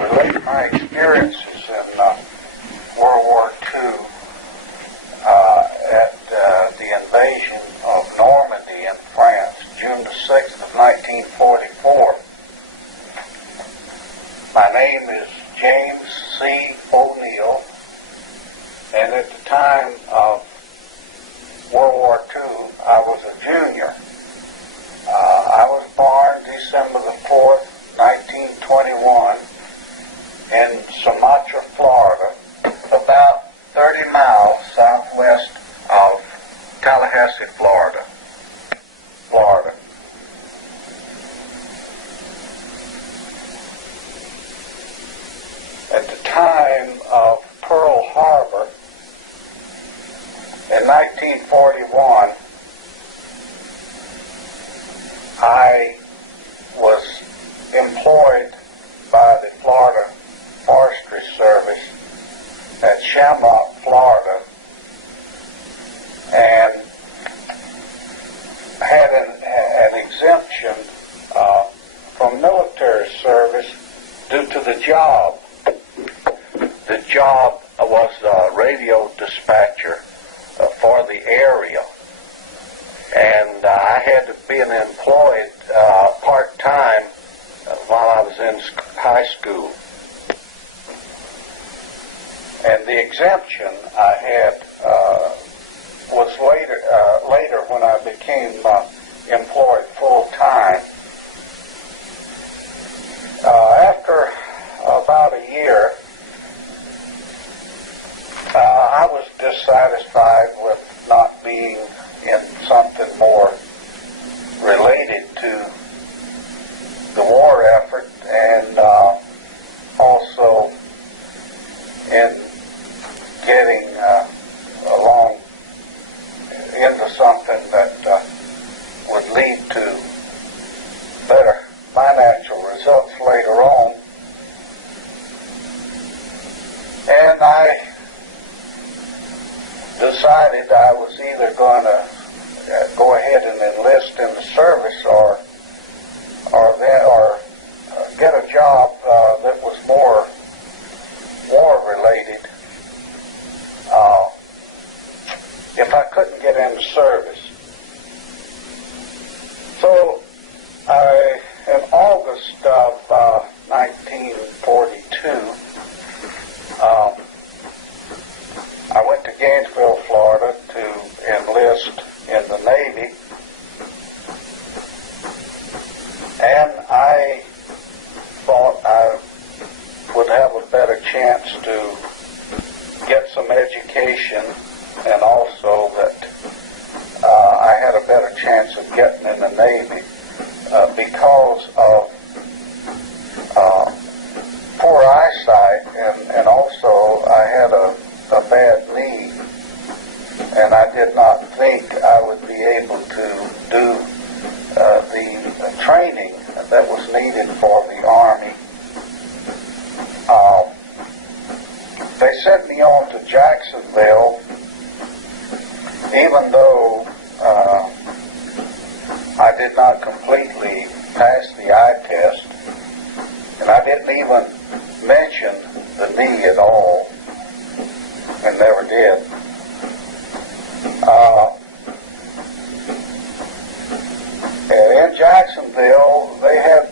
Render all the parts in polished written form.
relate my experiences in World War II at the invasion of Normandy in France, June the 6th of 1944. My name is James C. O'Neill, and at the time of World War II, I was a junior. I was born December the 4th, 1921, in Sumatra, Florida, about 30 miles southwest of Tallahassee, Florida. At the time of Pearl Harbor, in 1941, I was employed by the Florida Forestry Service at Shamrock, Florida, and had an exemption from military service due to the job. The job was a radio dispatcher for the area, and I had been employed part-time while I was in high school. And the exemption I had was later when I became employed full-time. After about a year, I was dissatisfied with not being in something more related to the war effort, and also in getting along into something that would lead to better financial results later on. And I decided I was either going to go ahead and enlist in the service or get a job that was more war related if I couldn't get into service. So in August of 1942, I went to Gainesville, Florida to enlist in the Navy, and I thought I would have a better chance to get some education, and also that I had a better chance of getting in the Navy because of poor eyesight, and also I had a bad knee, and I did not think I would be able to do the training that was needed for the Army. They sent me on to Jacksonville, even though I did not completely pass the eye test, and I didn't even mention the knee at all, and never did. In Jacksonville, they had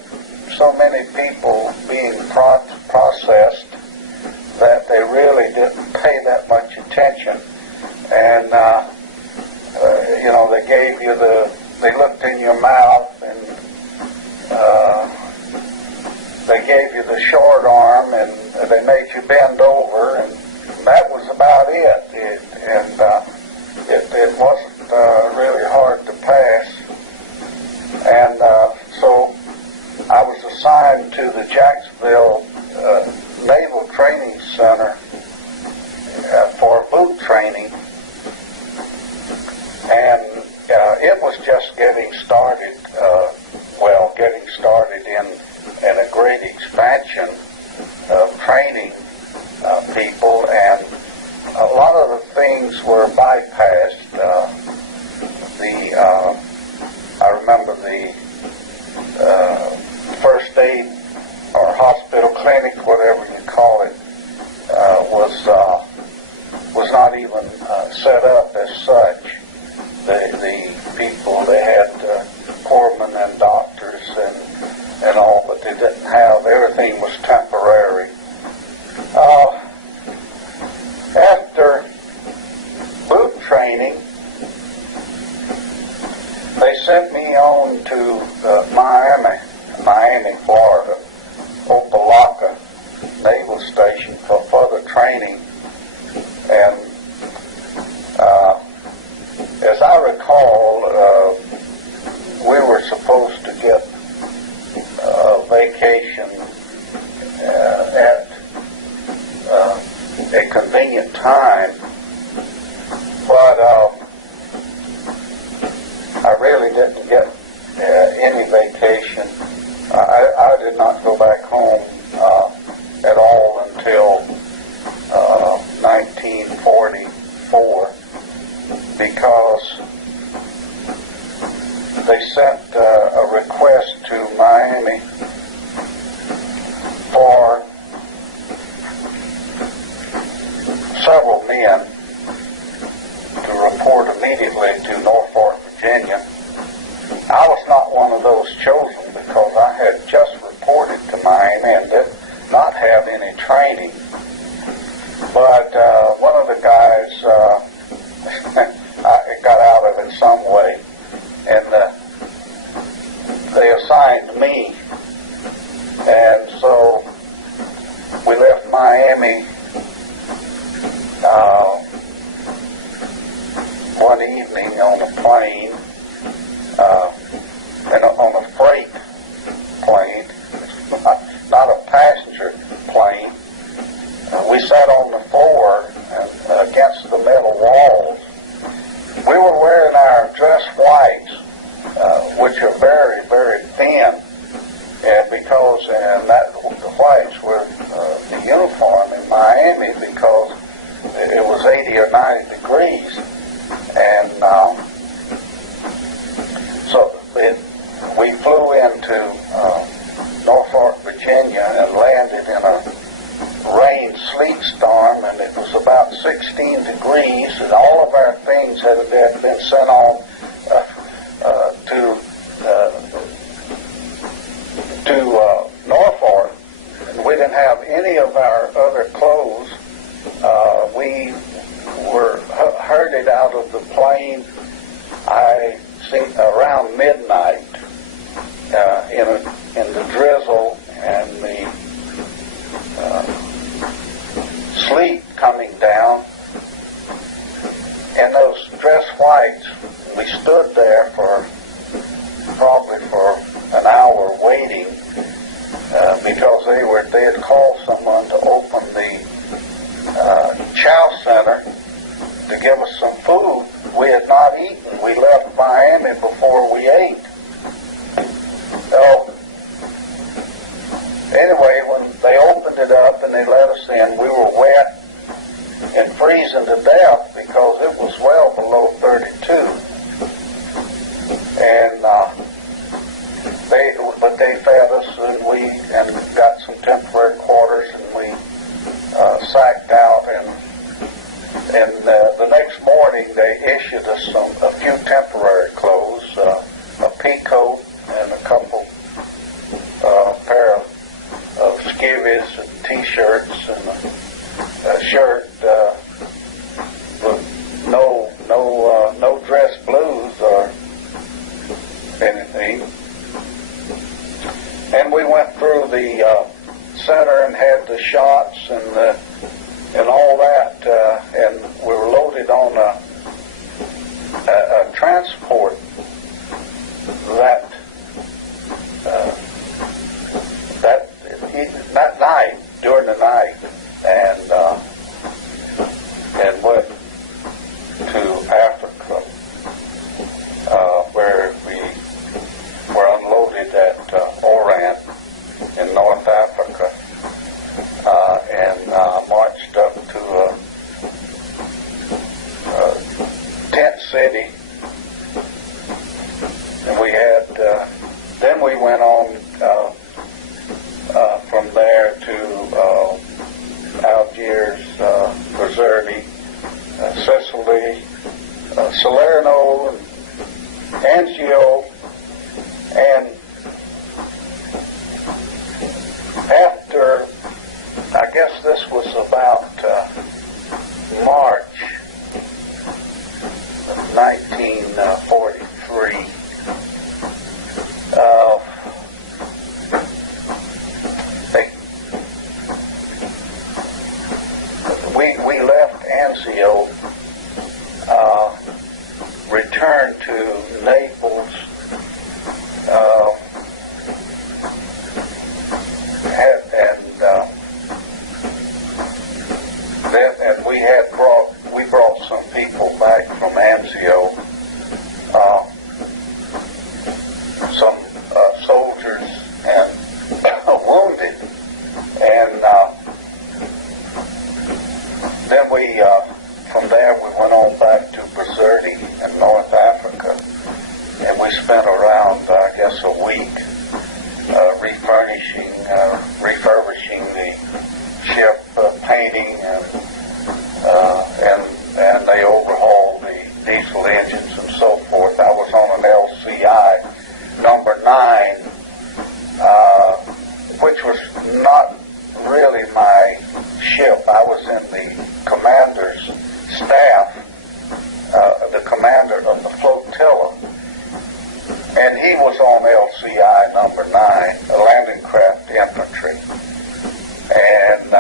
so many people being processed that they really didn't pay that much attention. And, they gave you they looked in your mouth, and they gave you the short arm, and they made you bend over, and that was about it. It wasn't really hard to pass. And so I was assigned to the Jacksonville Naval Training Center for boot training, and it was just getting started in a great expansion of training people, and a lot of the things were bypassed. I remember the first aid the people, they had corpsmen and doctors and all, but they didn't have, everything was temporary. After boot training, they sent me on to Miami, Florida, Opelika Naval Station for further training. And as I recall, we were supposed to get a vacation at a convenient time, but I really didn't get any vacation. I did not go back home at all until 1944, because they sent a request to Miami for several men to report immediately to Norfolk, Virginia. I was not one of those chosen because I had just reported to Miami and did not have any training. But one of the guys I got out of it some way, and they assigned me. And so we left Miami one evening on a plane, and on a freight plane, not a passenger plane. We sat on the floor against the metal walls. We were wearing our dress whites, which are very, very thin, because the whites were the uniform in Miami, because it was 80 or 90 degrees. And so we flew into Norfolk, Virginia, and landed in a rain sleet storm, and it was about 16 degrees, and all of our things had been sent on to Norfolk, and we didn't have any of our other clothes. We were herded out of the plane, I think, around midnight, in the drizzle and the sleet coming down. And those dress whites, we stood there probably for an hour waiting, because they had called someone to open the chow center to give us some food. We had not eaten. We left Miami before we ate. So anyway, when they opened it up and they let us in, we were wet and freezing to death because it was well below 32. And they fed us, and got some temporary quarters, and we sacked out, and the next morning they issued us a few temporary clothes, a pea coat and a couple pair of skivvies and t-shirts and a shirt with no dress blues or anything. And we went through the center and had the shots and all that, and we were loaded on a transport that night, during the night, and went to Africa, where we were unloaded at Oran in North Africa, and marched up to a tent city. And we had, then we went on from there to Algiers, Bizerti, Sicily, Salerno, and Anzio, and after, I guess this was about March of 1943, we left Anzio, returned to Naples, and we brought some people back from Anzio, some soldiers and wounded, and then from there we went on back to Bizerte in North Africa, and we spent around, I guess, a week refurbishing the ship, painting, and they overhauled the diesel engines and so forth. I was on an LCI number 9, which was not really my ship. I was in the commander's staff, the commander of the flotilla, and he was on LCI number 9, landing craft infantry. And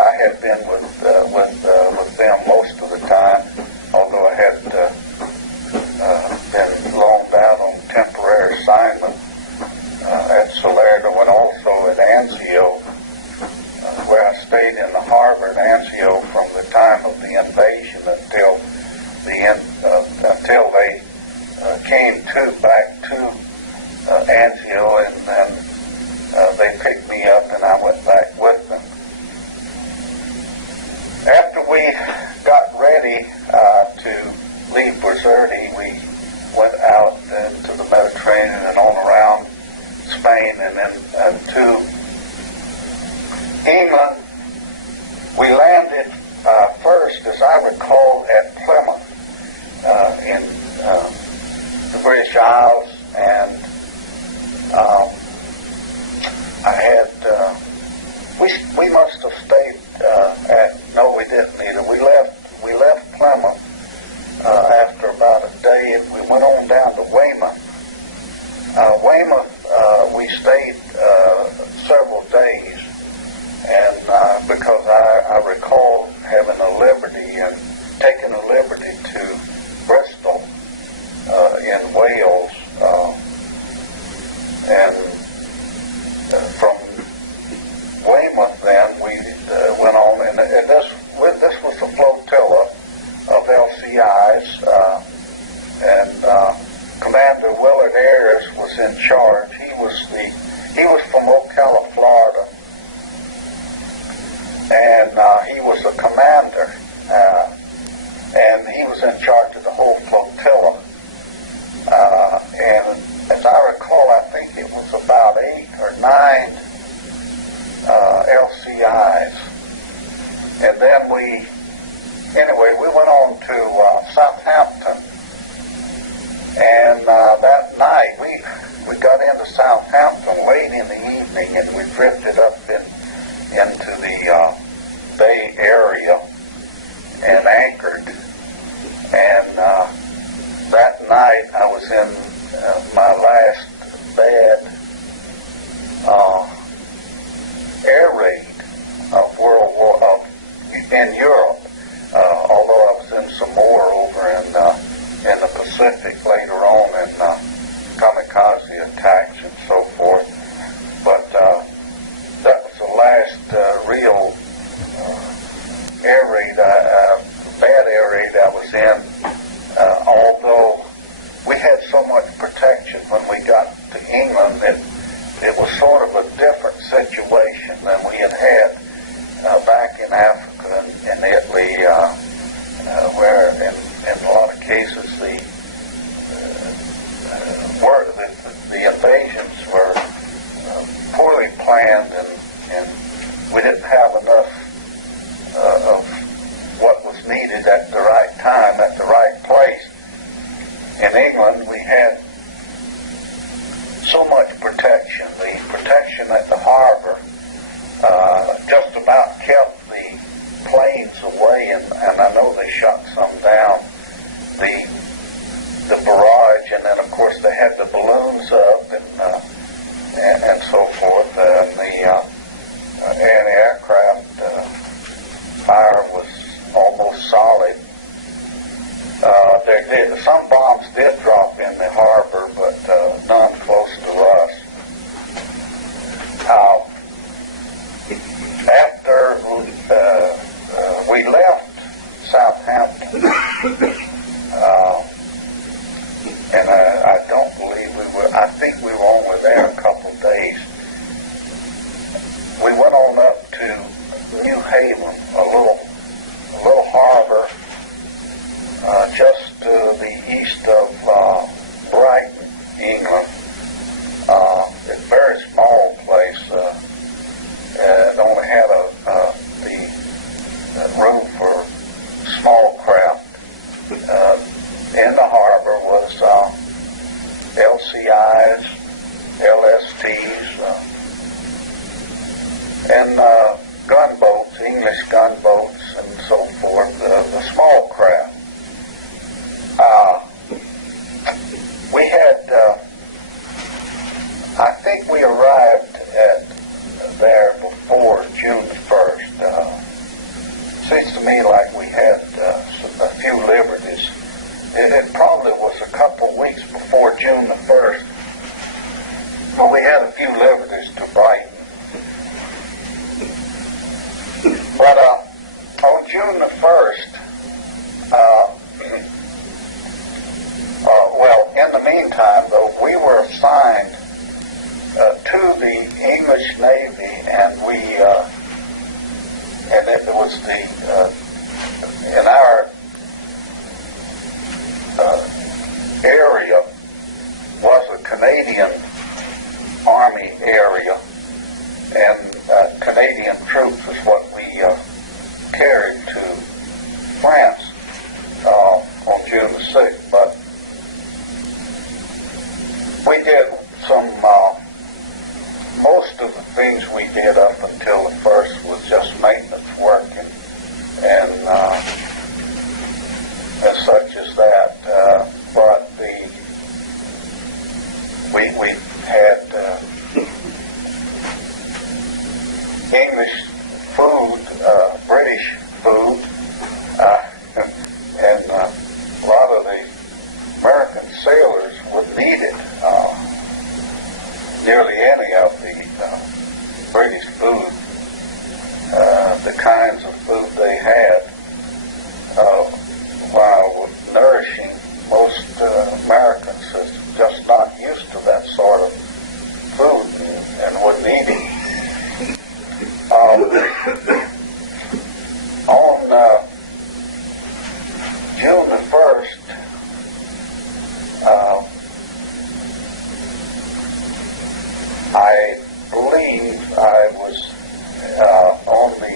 I had been with them most of the time, although I had been loaned out on temporary assignment at Salerno, and also at Anzio, where I stayed in the harbor at Anzio from the time of the invasion until they came back to Anzio, and then they picked me up and I went back with them. After we got ready to leave Bizerte, we went out into the Mediterranean and on around Spain and then to England. We landed first, as I recall, at Plymouth in the British Isles, and I had we must have stayed no, we didn't either. We left Plymouth after about a day, and we went on down to Weymouth. Weymouth, we stayed several days, and because I recall having a liberty and taking a liberty to Bristol in Wales, and from Weymouth then we went on, and this was a flotilla of LCIs, and Commander Willard Ayres was in charge. He was from Ocala, Florida, and he was a commander, and he was in charge of the whole flotilla. And as I recall, I think it was about 8 or 9 LCIs. And then we went on to Southampton. And that night, we got into Southampton late in the evening, and we drifted up into the Bay Area and anchored. And that night, I was in my last bad air raid of World War in Europe. Although I was in some more over in the Pacific later on, in kamikaze attacks and so forth. But that was the last real air raid, bad air raid I was in. Although we had so much protection when we got to England, it was sort of a different situation than we had back in Africa and Italy, where in a lot of cases the invasions were poorly planned, and we didn't have enough of what was needed at the right time, at the right place. England, we had so much protection. The protection at the harbor just about kept the planes away, and I know they shot some down. The barrage, and then of course they had the balloons up and so forth, and the anti-aircraft fire was almost solid. Some bombs did drop in the harbor, but none close to us. After we left Southampton, and I don't believe we were, I think we were only there a couple of days. We went on up to New Haven, a little harbor just to the east of Brighton, England. It's a very small place. It only had the room for small craft. In the harbor was LCIs, LSTs, and gunboats, English gunboats, and so forth, the small craft. We had, I think we arrived there before June 1st. Seems to me like we had a few liberties. It probably was a couple of weeks before June the 1st, but we had a few liberties to Brighton. But on June the 1st, in the meantime, though, we were assigned to the English Navy, and it was in our area was a Canadian Army area, and Canadian troops is what we carried to France on June the 6th, but we did most of the things we did up until the 1st was just maintenance work and as such as that. But we had English food, British food, and a lot of the American sailors would need it. Nearly any of the British food, the kinds of food they had, while nourishing, most Americans are just not used to that sort of food and would need it. On June the 1st, I believe I was on the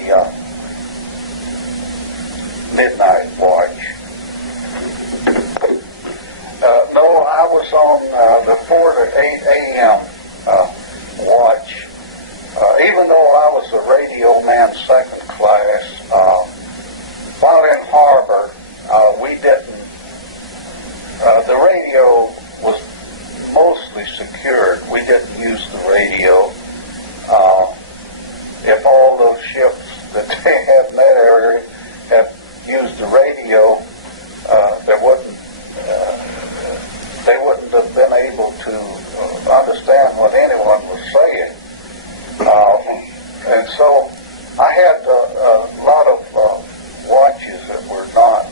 midnight watch. No, I was on the 4 to 8 a.m. Watch. Even though I was a radio man second class, while in harbor, we didn't, the radio was mostly secured. We didn't use the radio. If all those ships that they had in that area had used the radio, they wouldn't have been able to understand what anyone was saying. And so I had a lot of watches that were not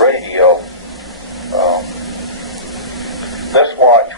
radio. This watch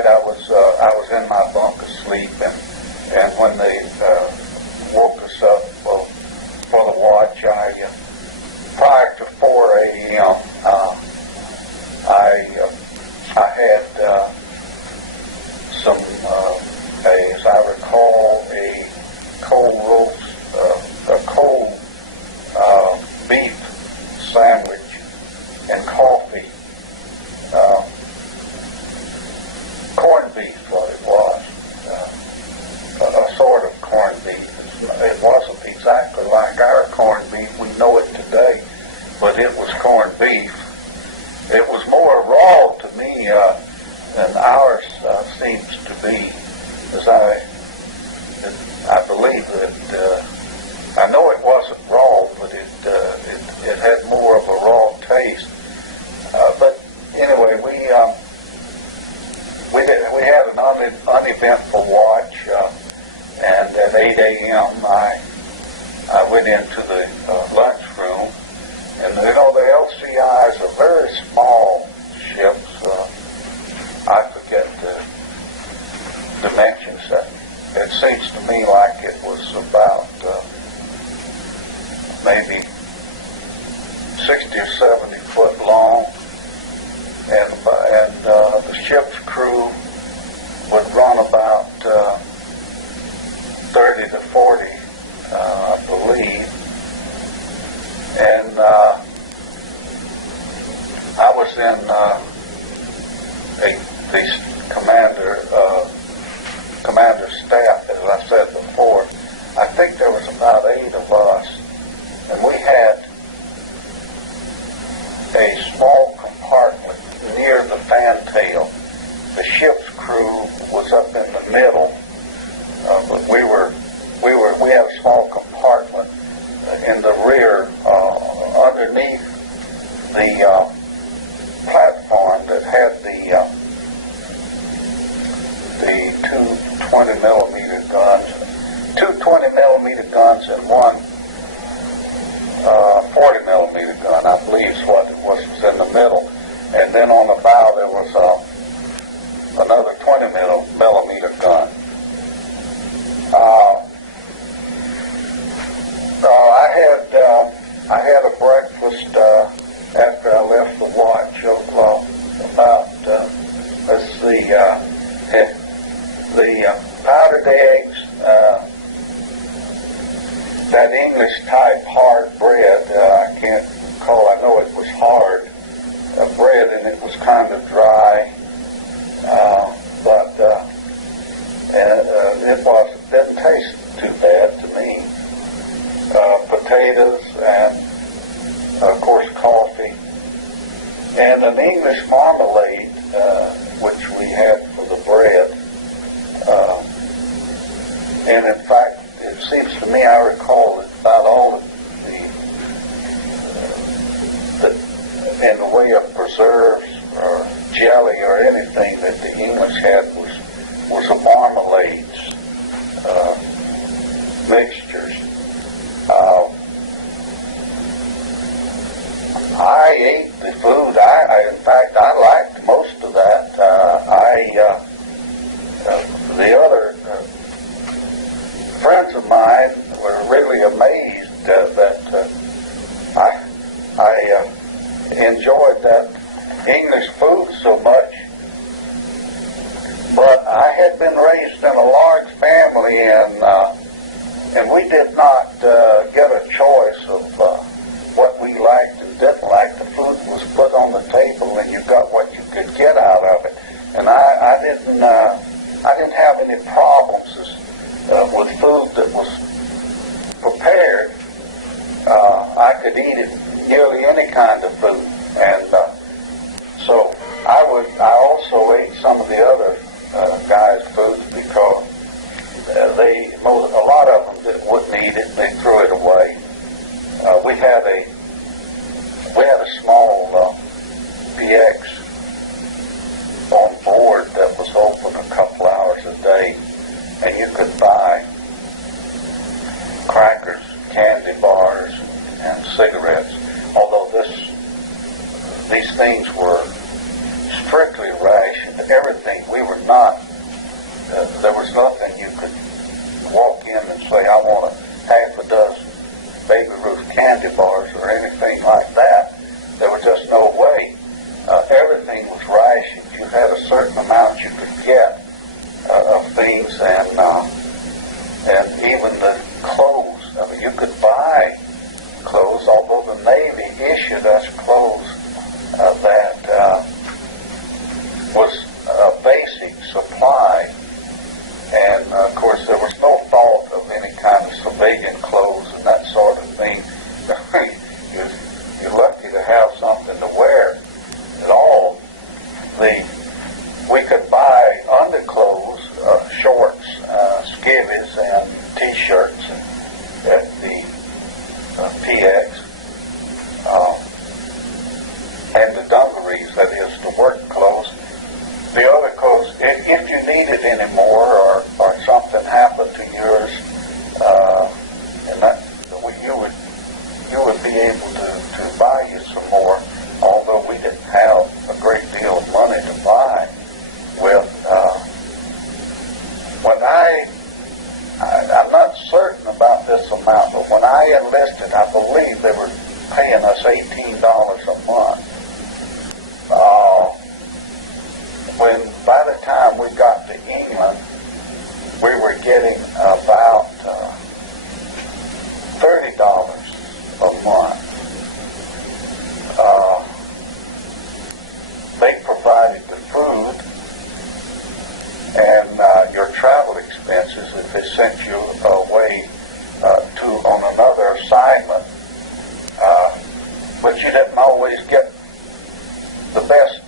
night I was in my bunk asleep, and when they woke us up for the watch, prior to 4 a.m. I had some, as I recall, a cold roast, a cold beef sandwich and coffee. Corned beef, what it was. A sort of corned beef. It wasn't exactly like our corned beef. We know it today, but it was corned beef. It was more raw to me than ours seems to be, as I believe that I know it wasn't raw, but it had more of a raw taste. But anyway, we had an uneventful watch, and at 8 a.m. I went into the lunchroom, and you know the LCIs are very small ships. I forget the dimensions. It seems to me like it was about maybe 60 or 70 foot long, and the ship's crew would run about 30 to 40, I believe. And I was in the commander's staff, as I said before. I think there was about 8 of us, and we had a small compartment near the fantail. The ship's crew was up in the middle, but we had a small compartment in the rear, underneath the platform that had the two 20 millimeter guns, two 20 millimeter guns and one 40 millimeter gun, I believe is what it was in the middle. And then on the bow there was another 20 millimeter gun. I had a breakfast after I left the watch of about the powdered eggs, that English type hard bread. I can't recall. I know it was hard bread, and it was kind of dry, but it didn't taste too bad to me. Potatoes and, of course, coffee, and an English marmalade, which we had for the bread. And in fact, it seems to me, I recall that about all of in the way of preserves or jelly or anything that the English had was a marmalades, mixtures. I ate the food. In fact, I liked most of that. The other friends of mine were really amazed that I enjoyed that English food so much. But I had been raised in a large family, and we did not get a choice of what we liked and didn't like. The food was put on the table, and you got what you could get out of it. And I didn't have any problems with food that was prepared. I could eat it, nearly any kind of food, and so I also ate some of the other guys' foods because a lot of them that wouldn't eat it, they threw it away. We had a small PX on board that was open a couple hours a day, and you could buy crackers, candy bars, and cigarettes. Although these things were strictly rationed, everything we not, there was nothing you could walk in and say, I want half a dozen Baby Ruth candy bars or anything like that. There was just no way. Everything was rationed. You had a certain amount you could get of things, and even the clothes. I mean, you could buy clothes, although the Navy issued us clothes that was a basic supply, and of course there was no thought of any kind of civilian clothes and that sort of thing. You're lucky to have something to wear at all. We could buy underclothes, shorts, skivvies, and t-shirts at the PX, and the dungarees, that is, the work clothes. The other clothes, if you needed any more, or something happened to yours, and that you would be able to buy you some more, although we didn't have a great deal of money to buy with. I'm not certain about this amount, but when I enlisted, I believe they were paying us $18 a month. By the time we got to England, we were getting about $30 a month. They provided the food and your travel expenses if they sent you away on another assignment. But you didn't always get the best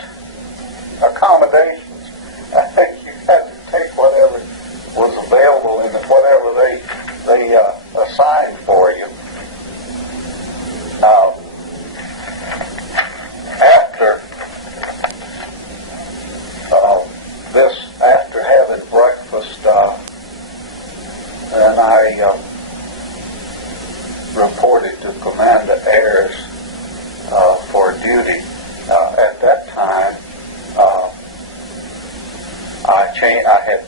accommodations. I think you had to take whatever was available and whatever they assigned for you. After having breakfast, then I reported to Commander Ayres for duty. At that time, I had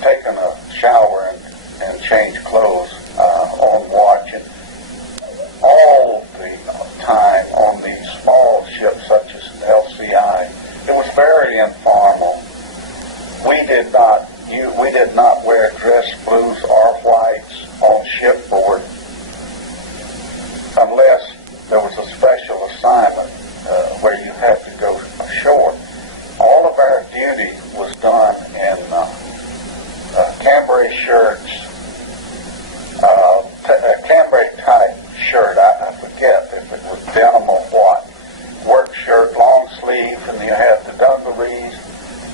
taken a shower and changed clothes on watch, and all the time on these small ships such as LCI, it was very informal. We did not wear dress blues or whites on shipboard unless there was a special assignment where you had to go ashore. All of our duty was done in cambray shirts, cambray type shirt. I forget if it was denim or what. Work shirt, long sleeve, and you had the dungarees,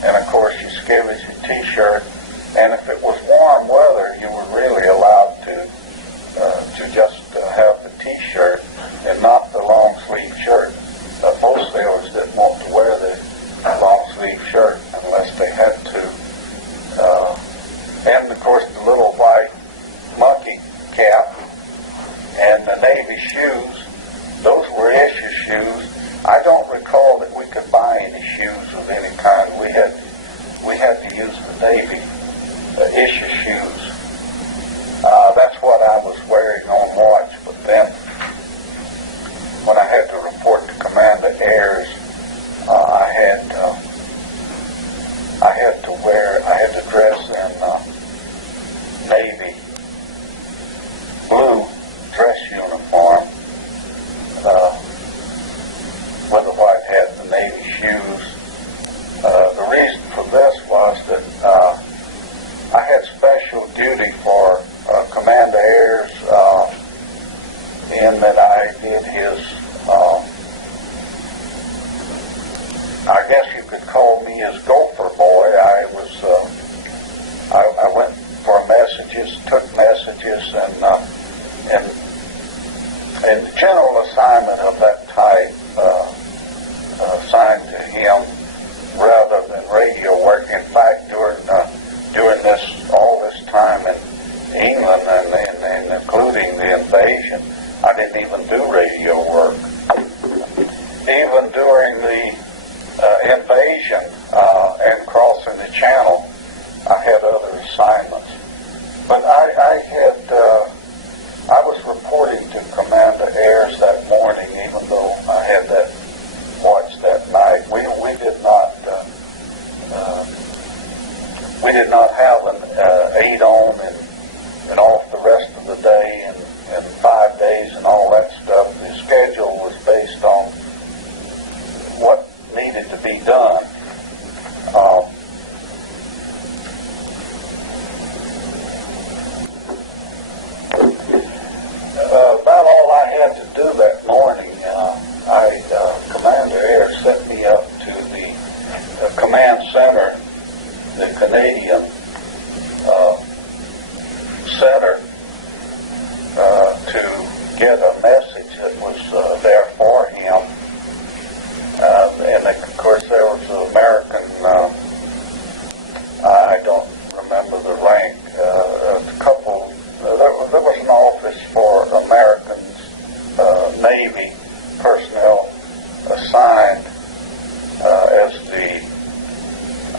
and of course your skivvies, your t-shirt. And if it was warm weather, you were really allowed to just have the t-shirt and not the long sleeve shirt. Most sailors didn't want to wear the long sleeve shirt unless they had to. And of course the little white monkey cap and the Navy shoes, those were issue shoes. I don't recall that we could buy any shoes of any kind. We had to use the Navy issue shoes. That's what I was wearing on watch. But then, when I had to report to Commander Ayres, I had to dress in Navy blue dress uniform with a white hat and the Navy shoes. The reason for this was that I had special duty for Commander Ayres in that I did his, I guess you could call me his gopher boy. I went for messages, took messages, and the general assignment of that type assigned to him rather than radio work. In fact, during all this time in England and including the invasion, I didn't even do radio work. Even during the and crossing the channel, I had other assignments. But I was reporting to Commander Ayres that morning, even though I had that watch that night. We did not have an 8 on and off the rest of the day and 5 days and all that stuff. The schedule was based on what needed to be done. About all I had to do that morning, Commander Ayres sent me up to the command center, the Canadian center, to get a message that was there for him. And of course there was an American, I don't remember the rank, there was an office for Americans, Navy personnel assigned as the,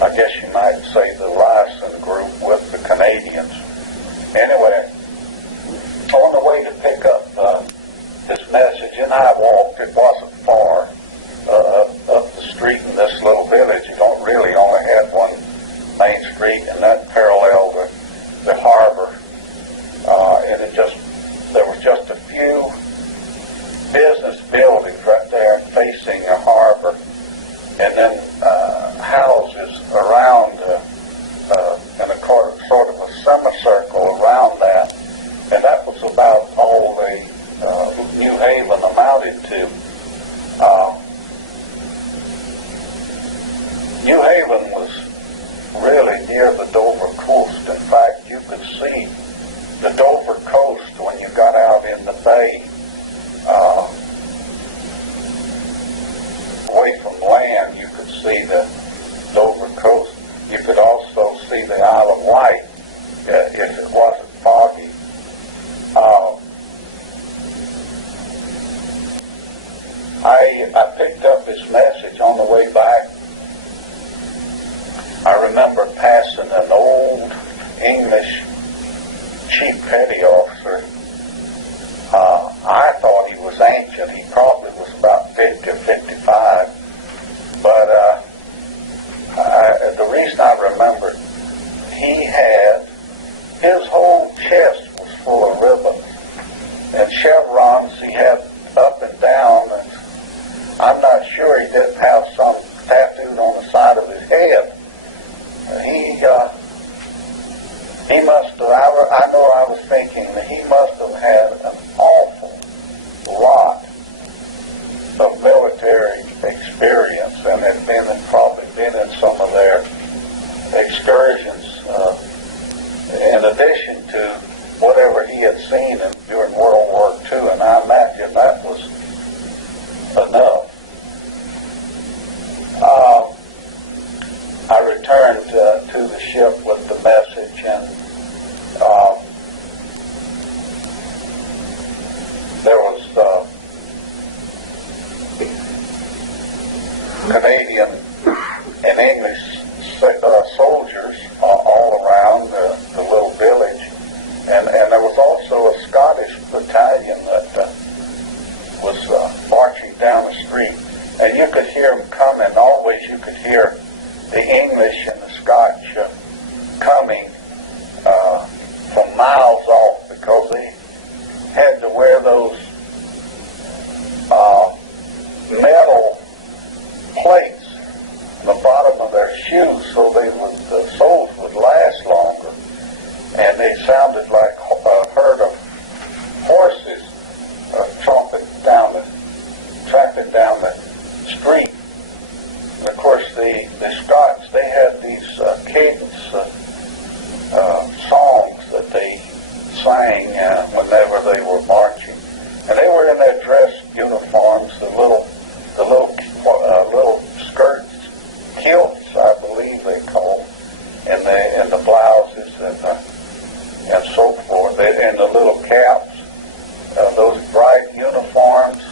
I guess you might say, the liaison group with the Canadians. Anyway, on the way to pick up his message, and I walked, it wasn't far, up the street in this little village. You don't really only had one main street, and that paralleled the harbor. And there was just a few business buildings right there facing the harbor, and then houses around in a sort of a semicircle around that, and that was about all the New Haven amounted to. New Haven was really near the Dover coast. In fact, you could see the Dover coast when you got out in the bay, away from land. You could see the Dover coast. You could also see the Isle of Wight if it wasn't foggy. I picked up his message on the way back. I remember passing an old English chief petty officer. I thought he was ancient. He probably was about 50 or 55. But the reason I remember, he had, his whole chest was full of ribbons and chevrons he had up and down. And I'm not sure he didn't have some tattooed on the side of his head. He must have, I know I was thinking that he must have had an awful lot of military experience and had probably been in some of their excursions in addition to whatever he had seen during World War II, and I imagine that was enough. I returned to the ship with the message, and there was Canadian and English soldiers all around the little village, and there was also a Scottish battalion that was marching down the street, and you could hear them coming. Always you could hear the English and the Scotch coming from miles off, because they had to wear those metal plates on the bottom of their shoes so the soles would last longer, and they sounded like a herd of horses tracking down the street. And of course, the Scots, they had these cadence songs that they sang whenever they were marching, and they were in their dress uniforms, the little skirts, kilts, I believe they call them, and the blouses and so forth, and the little caps, those bright uniforms,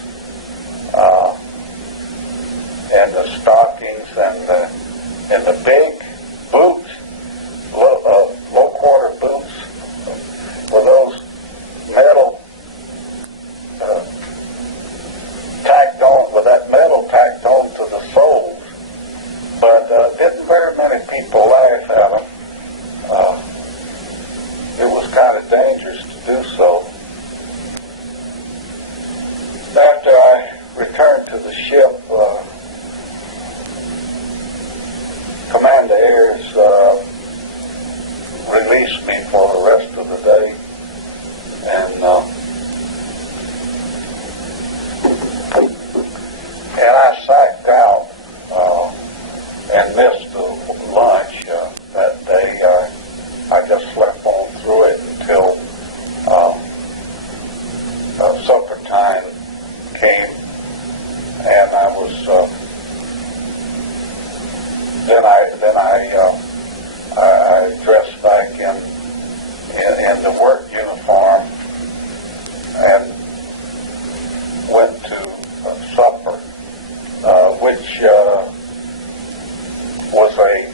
and the stockings and life at them. It was kind of dangerous to do so. After I returned to the ship, Commander Ayers released me for the rest of the day, and I sacked out and missed the lunch that day. I just slept on through it until supper time came, and I was I dressed back in the work uniform and went to supper, which was a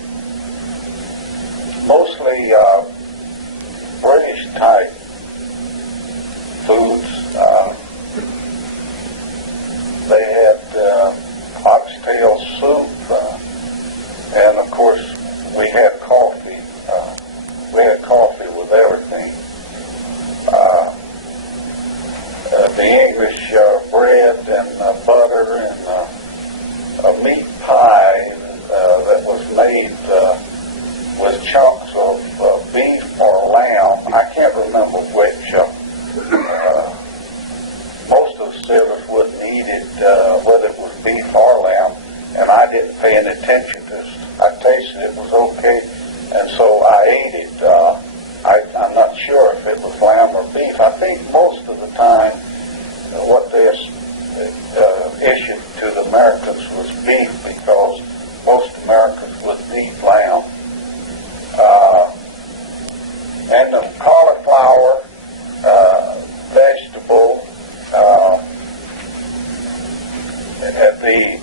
mostly British type foods. They had oxtail soup, and of course we had coffee. We had coffee with everything. The English bread and butter and a meat pie that was made with chunks of beef or lamb. I can't remember which. Most of the sailors wouldn't eat it, whether it was beef or lamb, and I didn't pay any attention to it. I tasted it was okay, and so I ate it. I'm not sure if it was lamb or beef. I think most of the time what they issued to the Americans was beef, because most Americans wouldn't eat lamb. And the cauliflower vegetable,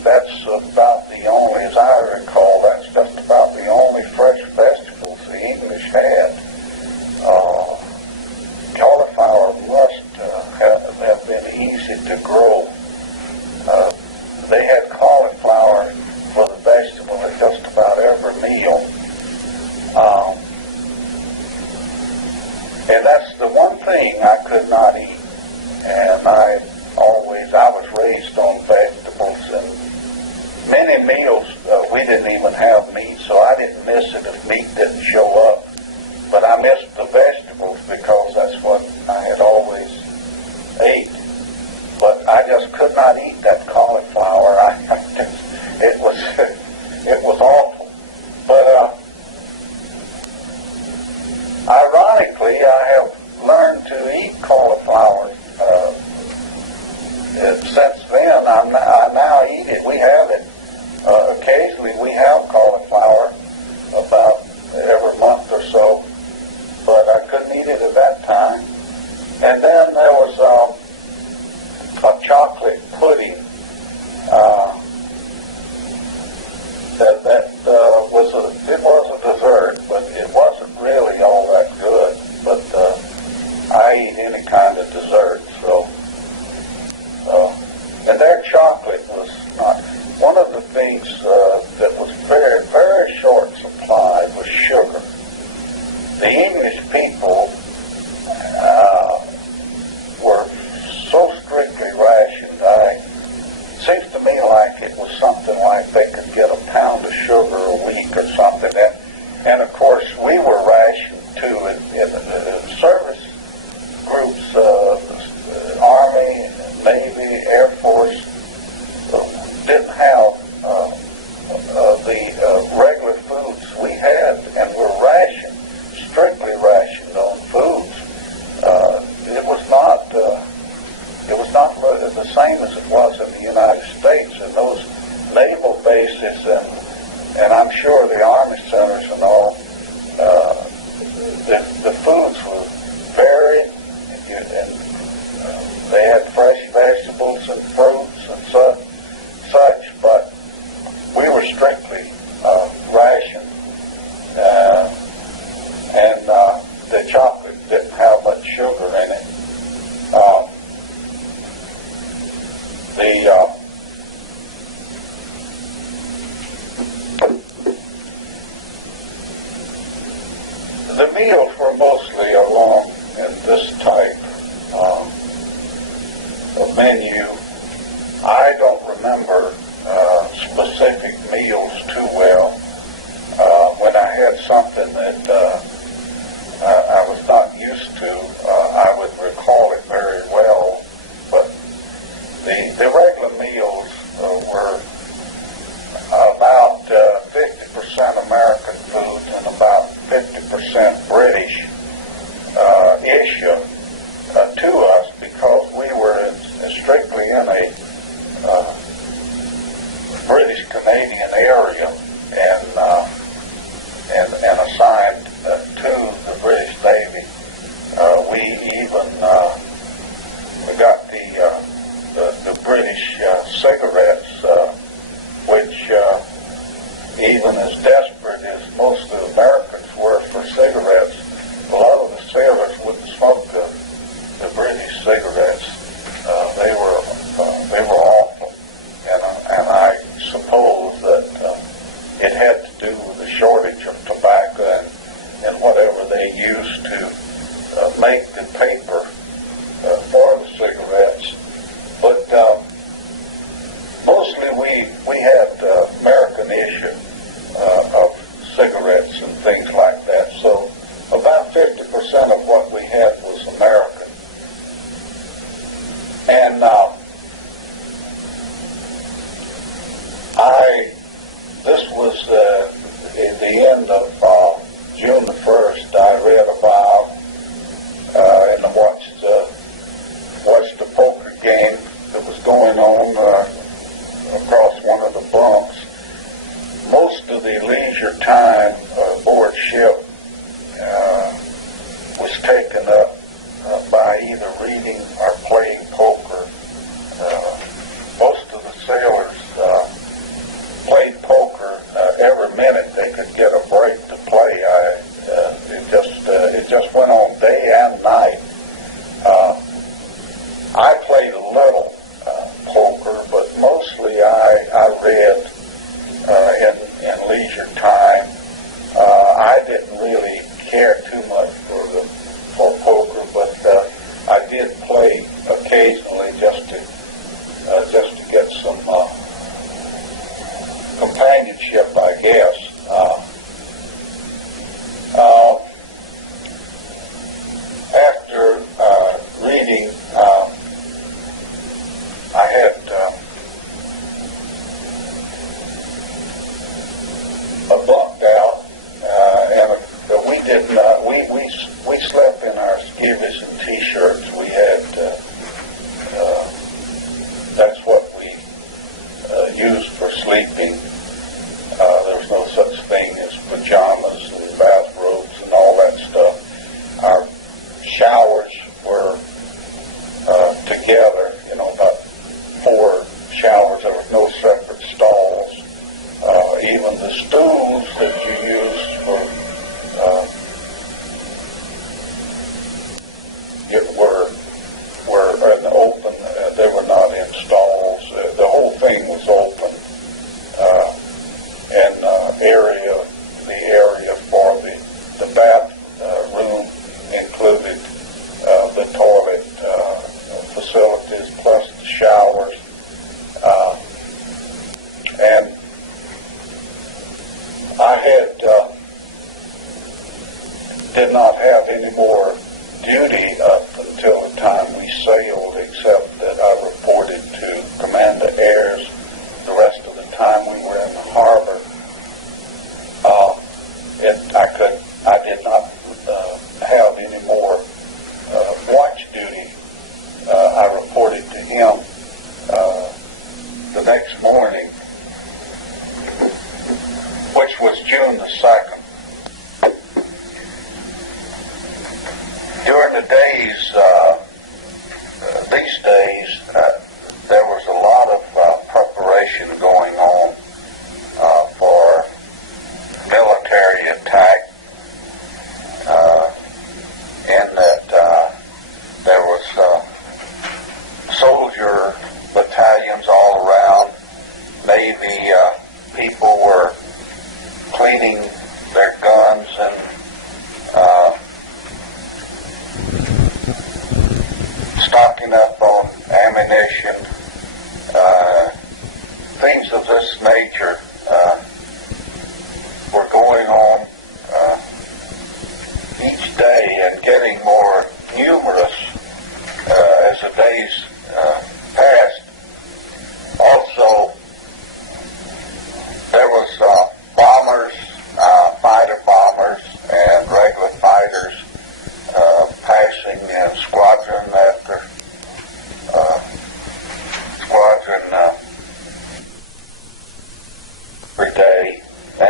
that's about the only, as I recall, that's just about the only fresh vegetables the English had. Cauliflower must have been easy to grow. They had cauliflower for the vegetable at just about every meal. And that's the one thing I could not eat. And I was raised on vegetables, and many meals we didn't even have meat, so I didn't miss it if meat didn't show up. But I missed the vegetables because that's what I had always ate. But I just could not eat that cauliflower. It was awful. But ironically, I have learned to eat cauliflower. Since then, I now eat it. We have it. Occasionally, we have cauliflower about every month or so, but I couldn't eat it at that time. And then there was a chocolate pudding that was it was a dessert, but it wasn't really all that good. But I eat any kind of dessert, so. And their chocolate was not one of the things that was very, very short supply was sugar. The English people were so strictly rationed. It seems to me like it was something like they could get a pound of sugar a week or something. And of course, we were rationed too. In service groups, Army, Navy, Air Force, didn't have the regular foods we had, and were rationed, strictly rationed on foods. It was not the same as it was in the United States. In those naval bases, and I'm sure the Army centers and all, the foods were varied, and they had fresh vegetables and fruits and such, but we were strictly rationed, and the chocolate didn't have much sugar in it. meals were mostly along in this type of menu. I don't remember specific meals too well. When I had something that I was not used to, I would recall it very well. But the regular meals were about 50% American food and about 50% British issue to us, because we were strictly in a British Canadian area and assigned to the British Navy. We even got the British cigarettes, which even as desperate as most of the Americans were for cigarettes, a lot of the sailors wouldn't smoke the British cigarettes. They were awful, and I suppose that it had to do with the shortage of tobacco and whatever they used to make the paper for the cigarettes. But mostly we had American issue of cigarettes and things like that. So about 50% of what we had was American. And this was at the end of June the 1st. I read about and watched the poker game that was going on across one of the bunks. Most of the leisure time aboard ship was taken up by either reading or playing poker. Most of the sailors played poker every minute they could get a break to play. It just went on day and night. I played a little poker, but mostly I read in leisure time. I didn't really care too much for poker, but I did play occasionally just to get some companionship, I guess. After reading, I had bunked out, and we didn't. We slept in our skivvies and t-shirts. We had. That's what we used for sleeping. There was no such thing as pajamas and bathrobes and all that stuff. Our showers were together, about 4 showers. There were no separate stalls. Even the stools that you used for were open. They were not in stalls. The whole thing was open. And the area for the bathroom included the toilet facilities plus the showers. And I did not have any more duty up until the time we sailed, except that I reported to Commander Ayres the rest of the time we were in the harbor. I did not have any more watch duty. I reported to him the next morning, which was June the 2nd. During the days, these days, there was a lot of preparation going on for military attack, in that there was soldier battalions all around. Navy people were cleaning their guns and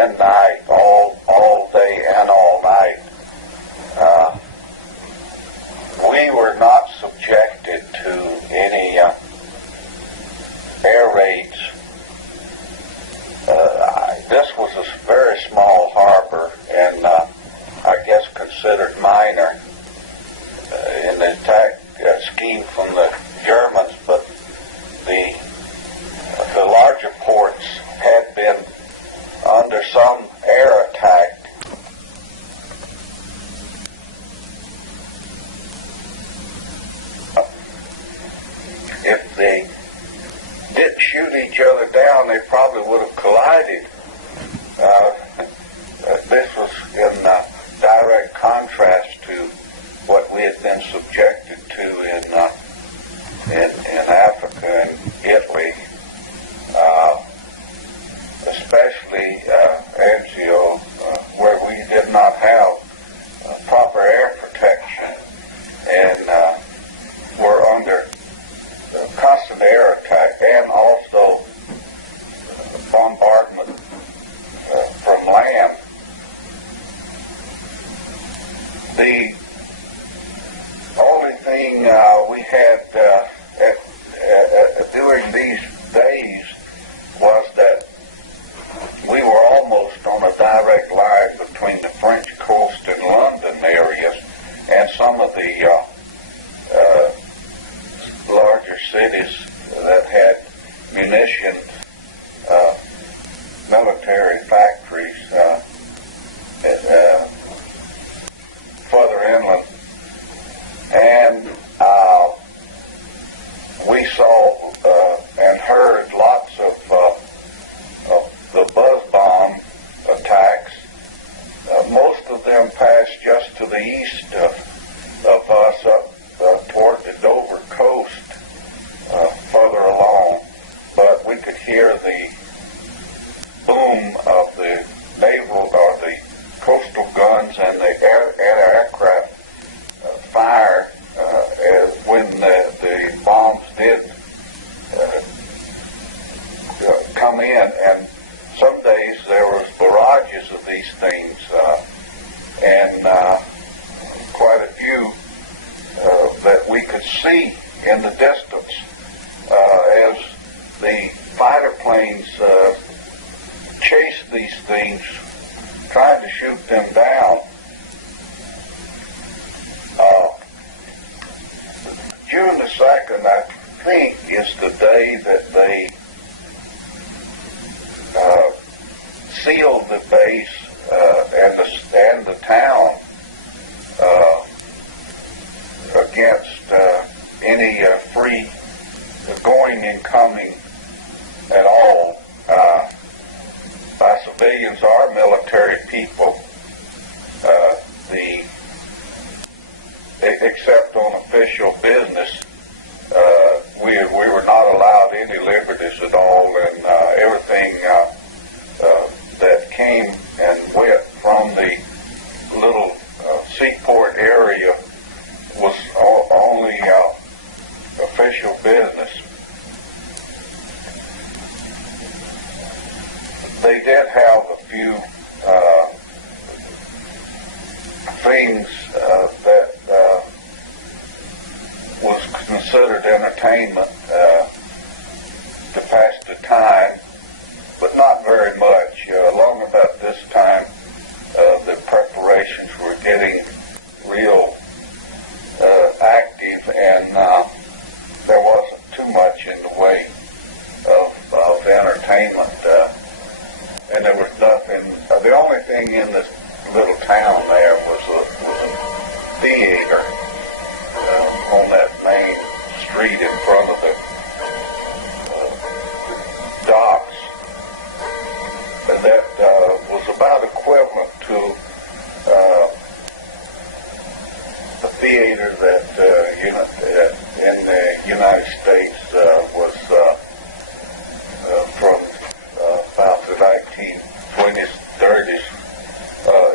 and night, all day and all night. We were not subjected to any air raids. This was a very small harbor, and I guess considered minor in the attack scheme from the Germans, but the larger ports had been under some air attack. If they didn't shoot each other down, they probably would have collided. This was in direct contrast to what we had been subjected to in Africa and Italy, especially Anzio, where we did not have proper air protection and were under constant air attack and also bombardment from land. The only thing we had during these days was that we were almost on a direct line between the French coast and London areas and some of the larger cities that had munitions, military factories further inland. And we saw and heard lots of the buzz bomb attacks. Most of them passed just to the east of us, up toward the Dover coast, further along. But we could hear the boom of the naval or the coastal guns and the aircraft fire when the bombs did come in. And some days there was barrages of these things, and quite a few that we could see in the distance as the fighter planes chased these things, tried to shoot them down. June the 2nd, I think, is the day that they sealed the base and the town against any free going and coming at all by civilians or military people, except on official business. We were not allowed any liberties at all, and everything that came and went from the little seaport area was only official business. They did have a few things that was considered entertainment to pass the time, but not very much. Long about this time, the preparations were getting real active, and there wasn't too much in the way of entertainment, and there was nothing. The only thing in this little town there was a theater on that main street in front of the docks. And that was about equivalent to the theater that in the United States was from about the 1920s, 30s.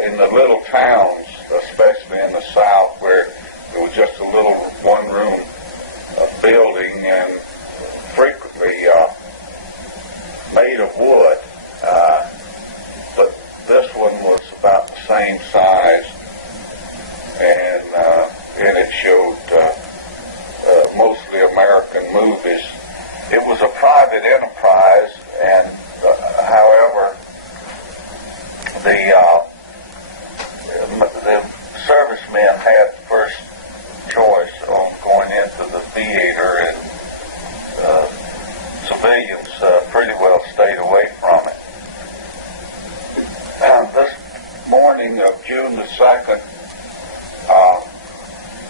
In the little towns, especially in the South, where it was just a little one-room building and frequently made of wood, but the servicemen had first choice on going into the theater, and civilians pretty well stayed away from it. This morning of June the 2nd,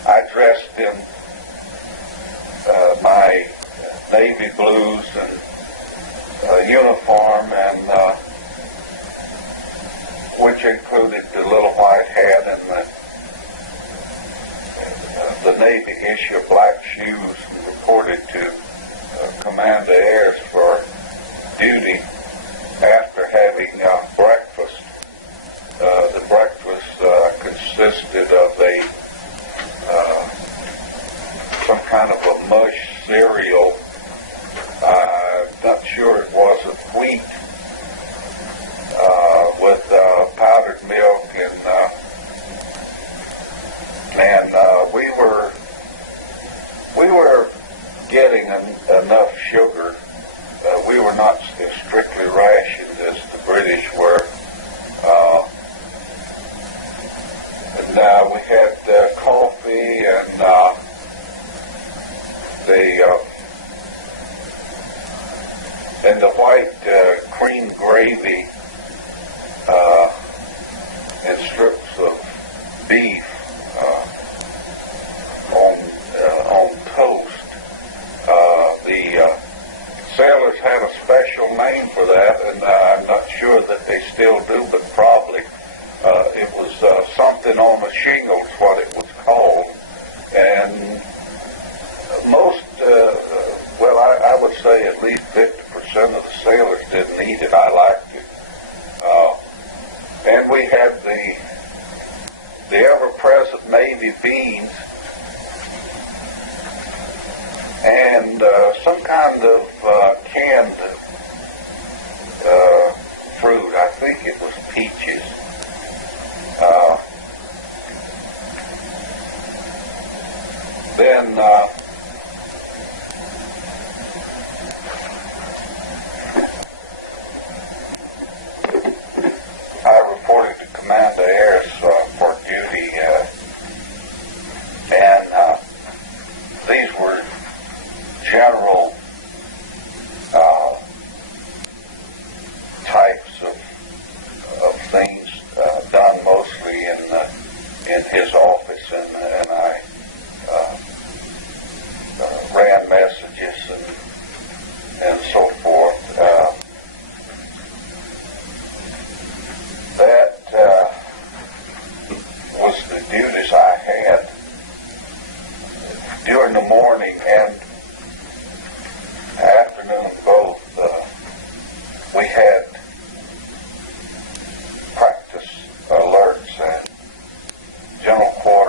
I dressed in my navy blues and uniform, and which included the little white hat and the Navy issue black shoes, reported to Command the Airs for duty after having breakfast. The breakfast consisted of some kind of a mush cereal. I'm not sure it wasn't wheat, with powdered milk, and we were getting enough sugar. We were not as strictly rationed as the British were. And we had coffee and the white cream gravy and strips of beef on toast. The sailors had a special name for that, and I'm not sure that they still do, but probably it was something on the shingles, what it was called. And most, I would say at least 50% of the sailors didn't eat it. I liked it. And we had the ever-present Navy beans and some kind of canned fruit. I think it was peaches. Then I reported to Command the Airs for duty, and these were general types of things done mostly in his office, and I ran messages and so forth. That was the duties I had during the morning and afternoon both. We had practice alerts and general quarters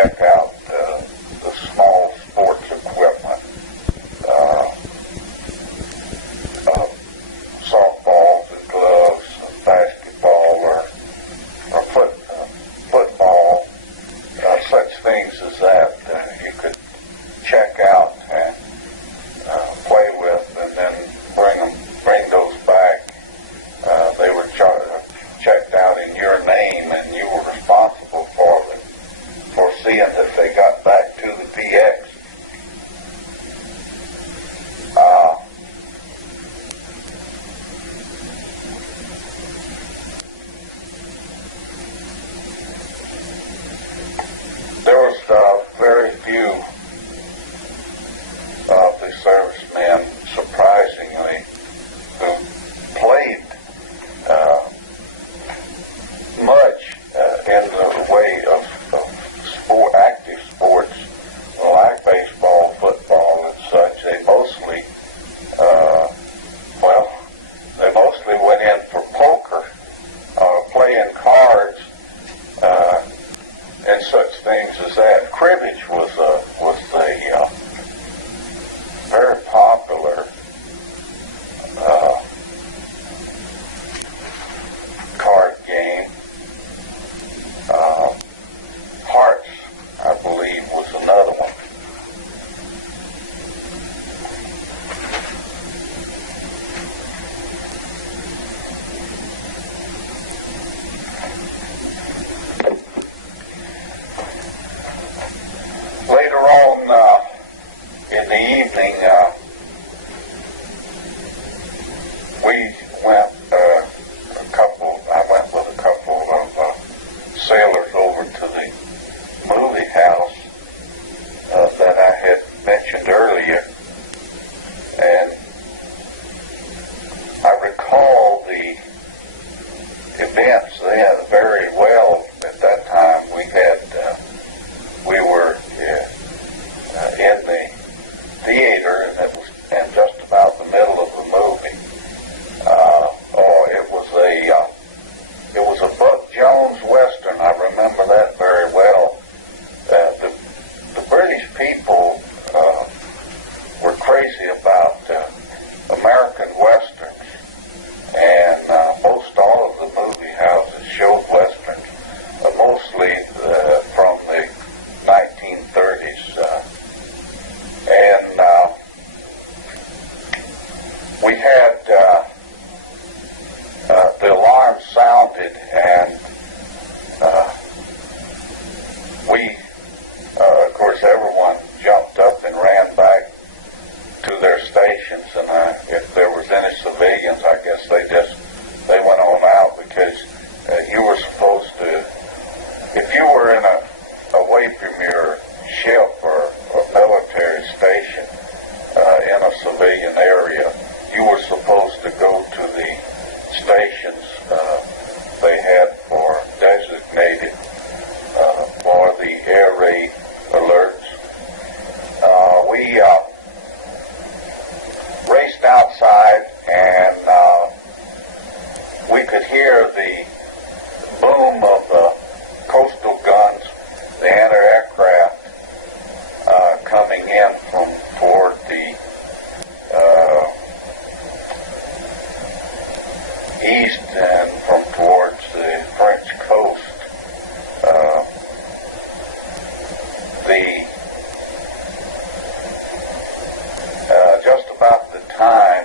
check out the small sports equipment, softballs and gloves, basketball or football, such things as that you could check out and play with, and then bring those back. They were checked out in your name, and you were responsible for seeing that they got back to the PX. There was very few of the servicemen, surprisingly, who played much in the way of active sports like baseball, football, and such. They mostly went in for poker, playing cards, and such things as that. Cribbage was a very popular card game. Hearts, I believe, was another one. Later on in the evening, I went with a couple of sailors over to the movie house that I had mentioned earlier, and I recall the events then very well. At that time, we were in the theater, and just about the middle of the movie. It was a Buck Jones Western. I remember that very well. The British people were crazy about American Westerns, and most all of the movie houses showed Westerns, mostly from the 1930s. And we had the alarm sounded, and of course, everyone jumped up and ran back to their stations, and if there was any civilians, I guess they went on out, because you were supposed to, if you were in away from your ship or military station in a civilian area, you were supposed to go to the stations they had designated for the air raid alerts. We raced outside, and we could hear the boom of the coastal guns, the anti-aircraft coming in from toward the east and from towards the French coast. Just about the time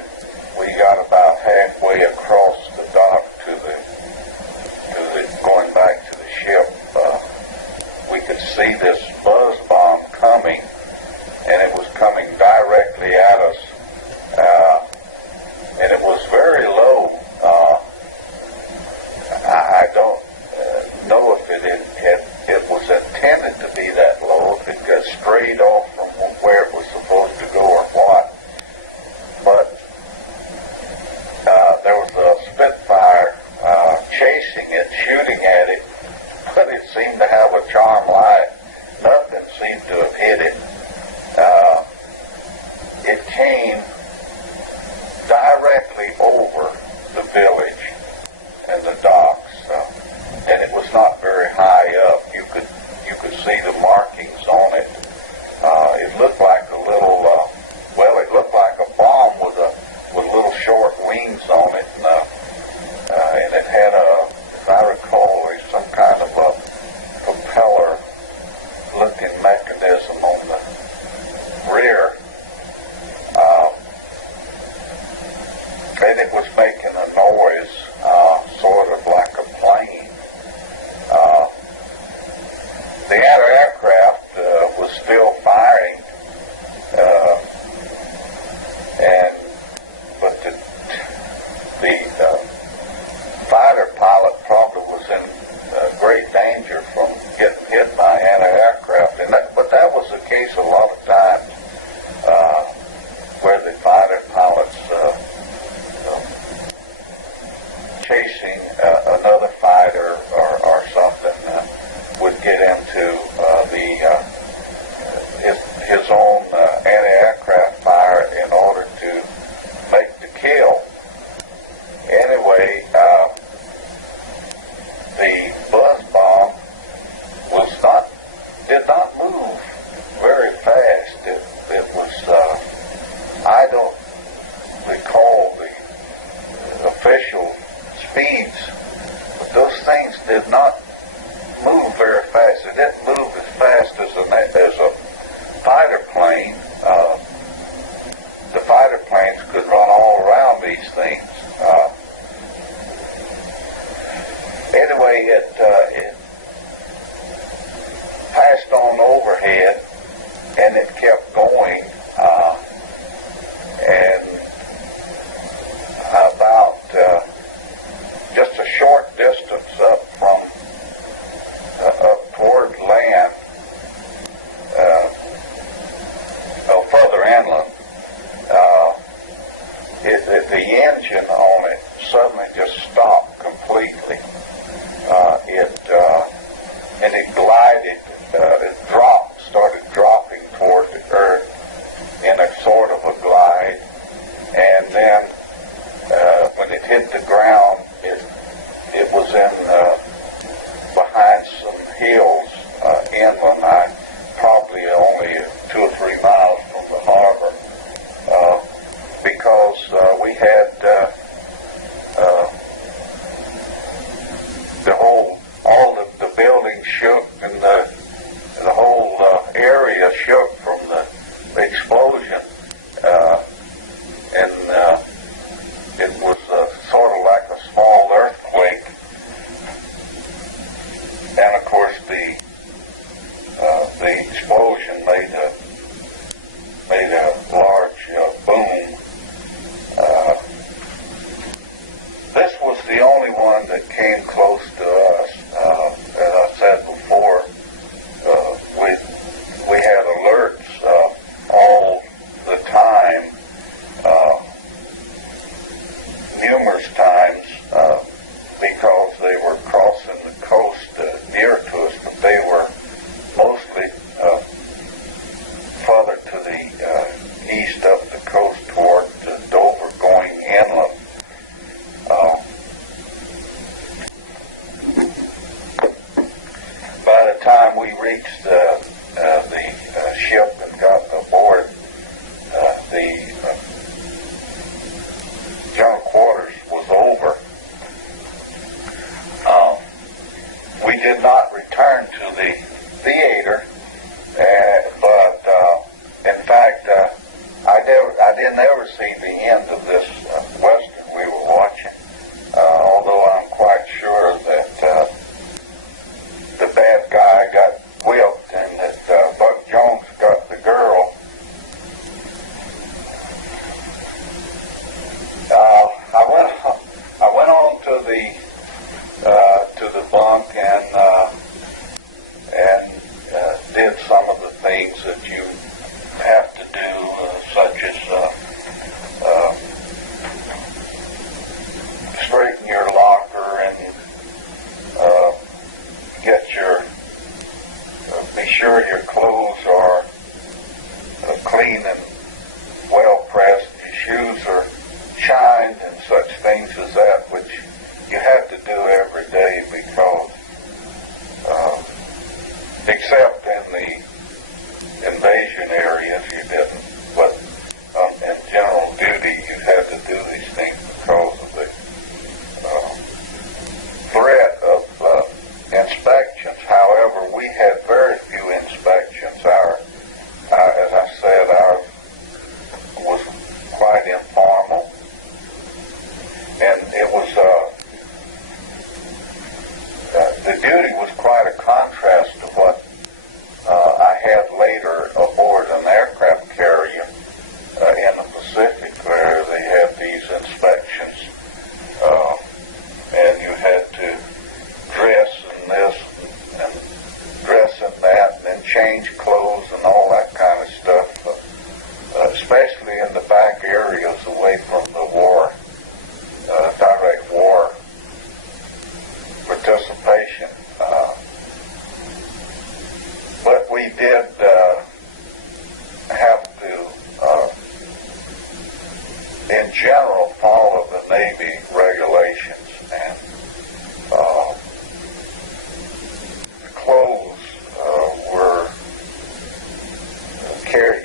we got about halfway across the dock to the going back to the ship, we could see this buzz bomb coming, and it was coming directly at us, and it was very low. I don't know if it was intended to be that low, if it got strayed off from where it was supposed to go or what. But there was a Spitfire chasing it, shooting at it, but it seemed to have a charm light. Nothing seemed to have hit it. It came directly over the village and the docks, and it was not very high up. You could see the mark ahead, and it kept going, and about just a short distance up from up toward land, further inland, the engine on it suddenly just stopped completely. And it glided, it started dropping toward the earth in a sort of a glide, and then when it hit the ground, it was in behind some hills inland, probably only 2 or 3 miles from the harbor, because we had all the buildings shook, and the whole area shook from the explosion, and it was sort of like a small earthquake. And of course, the explosion made a large boom. This was the only one that came close to us. As I said before, we had alerts all the time, numerous times, because they were crossing the coast near to us, but they were mostly further to the east up the coast toward Dover, going inland. By the time we reached the ship and got aboard, the general quarters was over. We did not return to the theater, but in fact, I didn't ever see the end of this western we were watching, although I'm quite sure that the bad guy got whipped and that Buck Jones got the girl. I went on to the bunk and did some of the things that you have to do, such as straighten your locker and be sure your clothes are clean and well pressed, your shoes are shined, and such things as that, which you have to do every day because, except in the invasion areas you didn't, but in general duty you had to do these things because of the threat of inspections. However, we had very few inspections. As I said, ours was quite informal, and it was the duty was quite a contrast to what I had later aboard an aircraft carrier in the Pacific, where they had these inspections, and you had to dress in this and dress in that, and then change clothes and all that kind of stuff, especially in the back areas away from the war, direct war participation. But we did have to, in general, follow the Navy regulations, and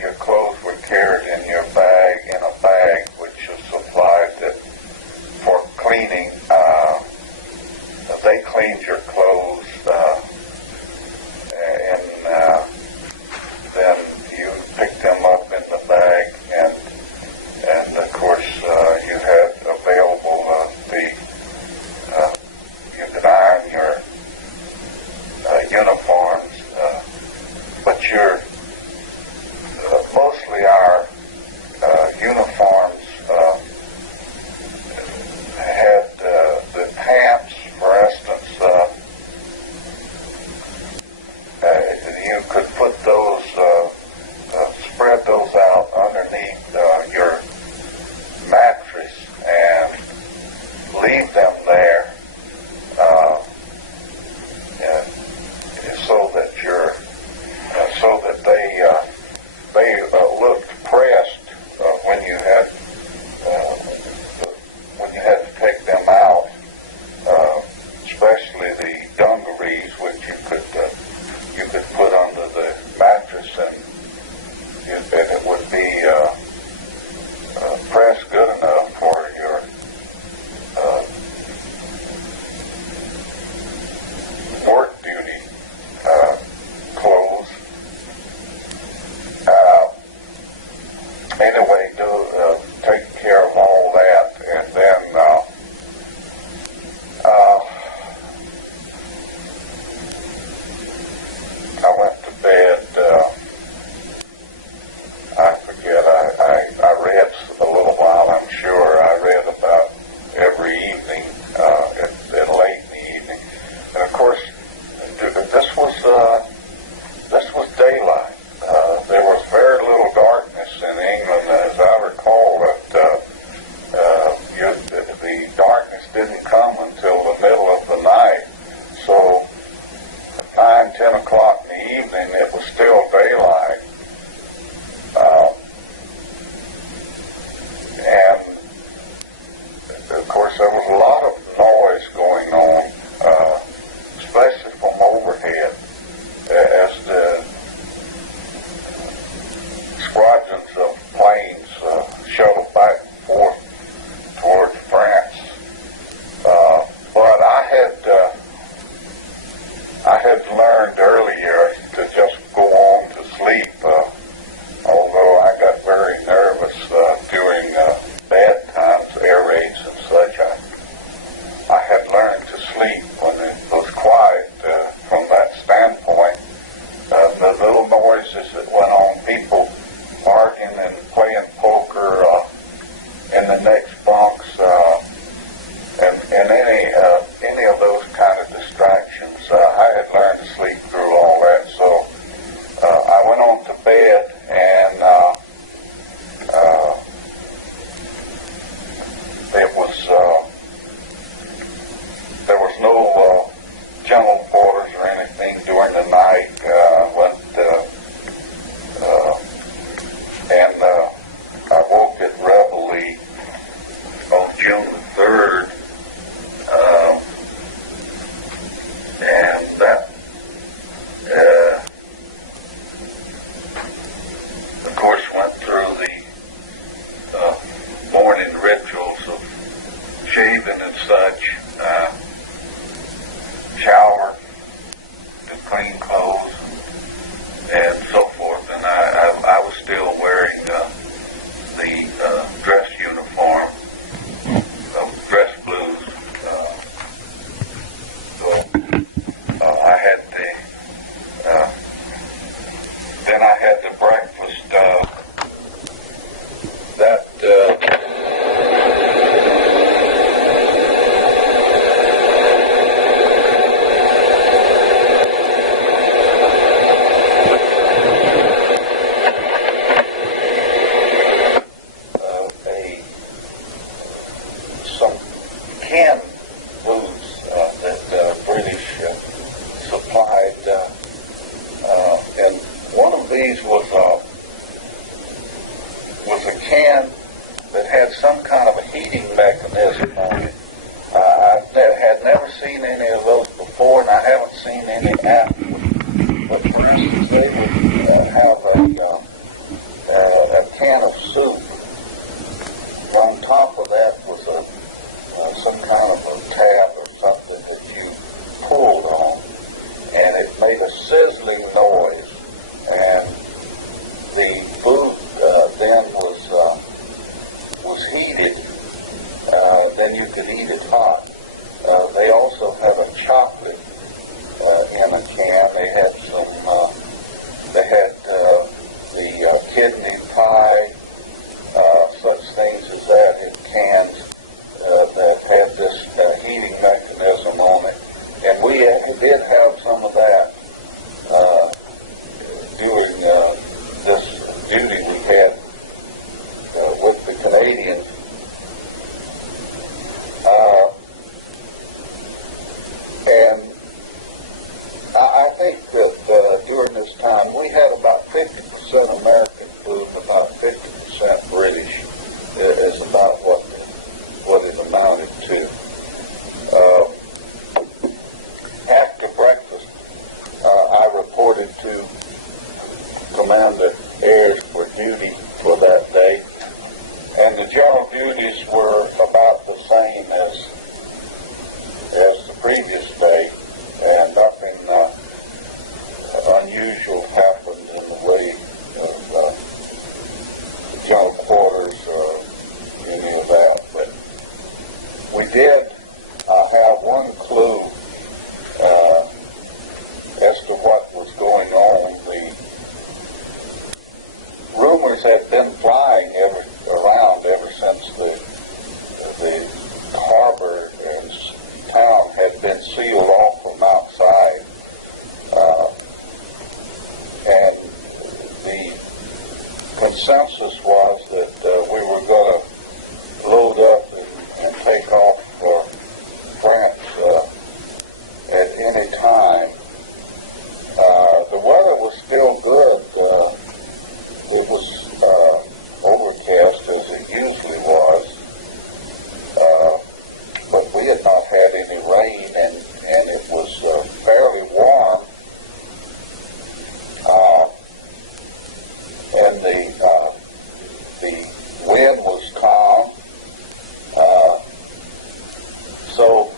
your clothes were carried in your bag, in a bag which is supplied for cleaning. They cleaned your clothes, and then you picked them up in the bag, and of course you had available but mostly our uniforms had the pants, for instance. You could put those, spread those out underneath your mattress and leave them there, so that they looked pressed when you had to take them out, especially the dungarees, which you could put under the mattress, and it would be pressed good enough for your work duty clothes. Anyway, take care of all that, and then I went to bed. I forget. I read a little while. I'm sure I read about every evening, late in the evening, and of course, this was daylight. There was very little darkness in England, as I recall. The darkness didn't come until the middle of the night. So at 9, 10 o'clock in the evening, it was still daylight. And of course, there was a lot of noise going on, especially from overhead, as the squadrons of planes shuttled back and forth toward France. But I had learned earlier to just go on to sleep, although I got very nervous during bad times, air raids and such. I had learned to sleep when it was quiet from that standpoint. The little noises that went on, people arguing and playing poker in the next bunks, and any of those kind of distractions, I had learned to sleep through all that. So I went on to bed, and there was no general quarters or anything during the night. I woke at reveille on June the 3rd, and that, of course, went through the morning rituals of shaving and such, shower, and clean clothes, and so forth. And I was still wearing the dress uniform, dress blues. So I had then I had the breakfast that some canned foods that British supplied, and one of these was a can that had some kind of a heating mechanism on it. I had never seen any of those before, and I haven't seen any after. But for instance, they would have a can of soup. On top of that was some kind of a tab or something that you pulled on, and it made a sizzling noise. And the food then was heated. Then you could eat it hot. They also have a chocolate in a can. They assigned the heirs for duty for that day. And the general duties were about the same as the previous day, and nothing unusual happened in the way of general quarters or any of that. But we did have one clue as to what was going on. The rumors had been flying around ever since the harbor and town had been sealed off from outside, and the consensus was that we were going to load up and take off for France at any time. The weather was still good. It was overcast as it usually was, but we had not had any rain, and it was fairly warm, and the wind was calm, so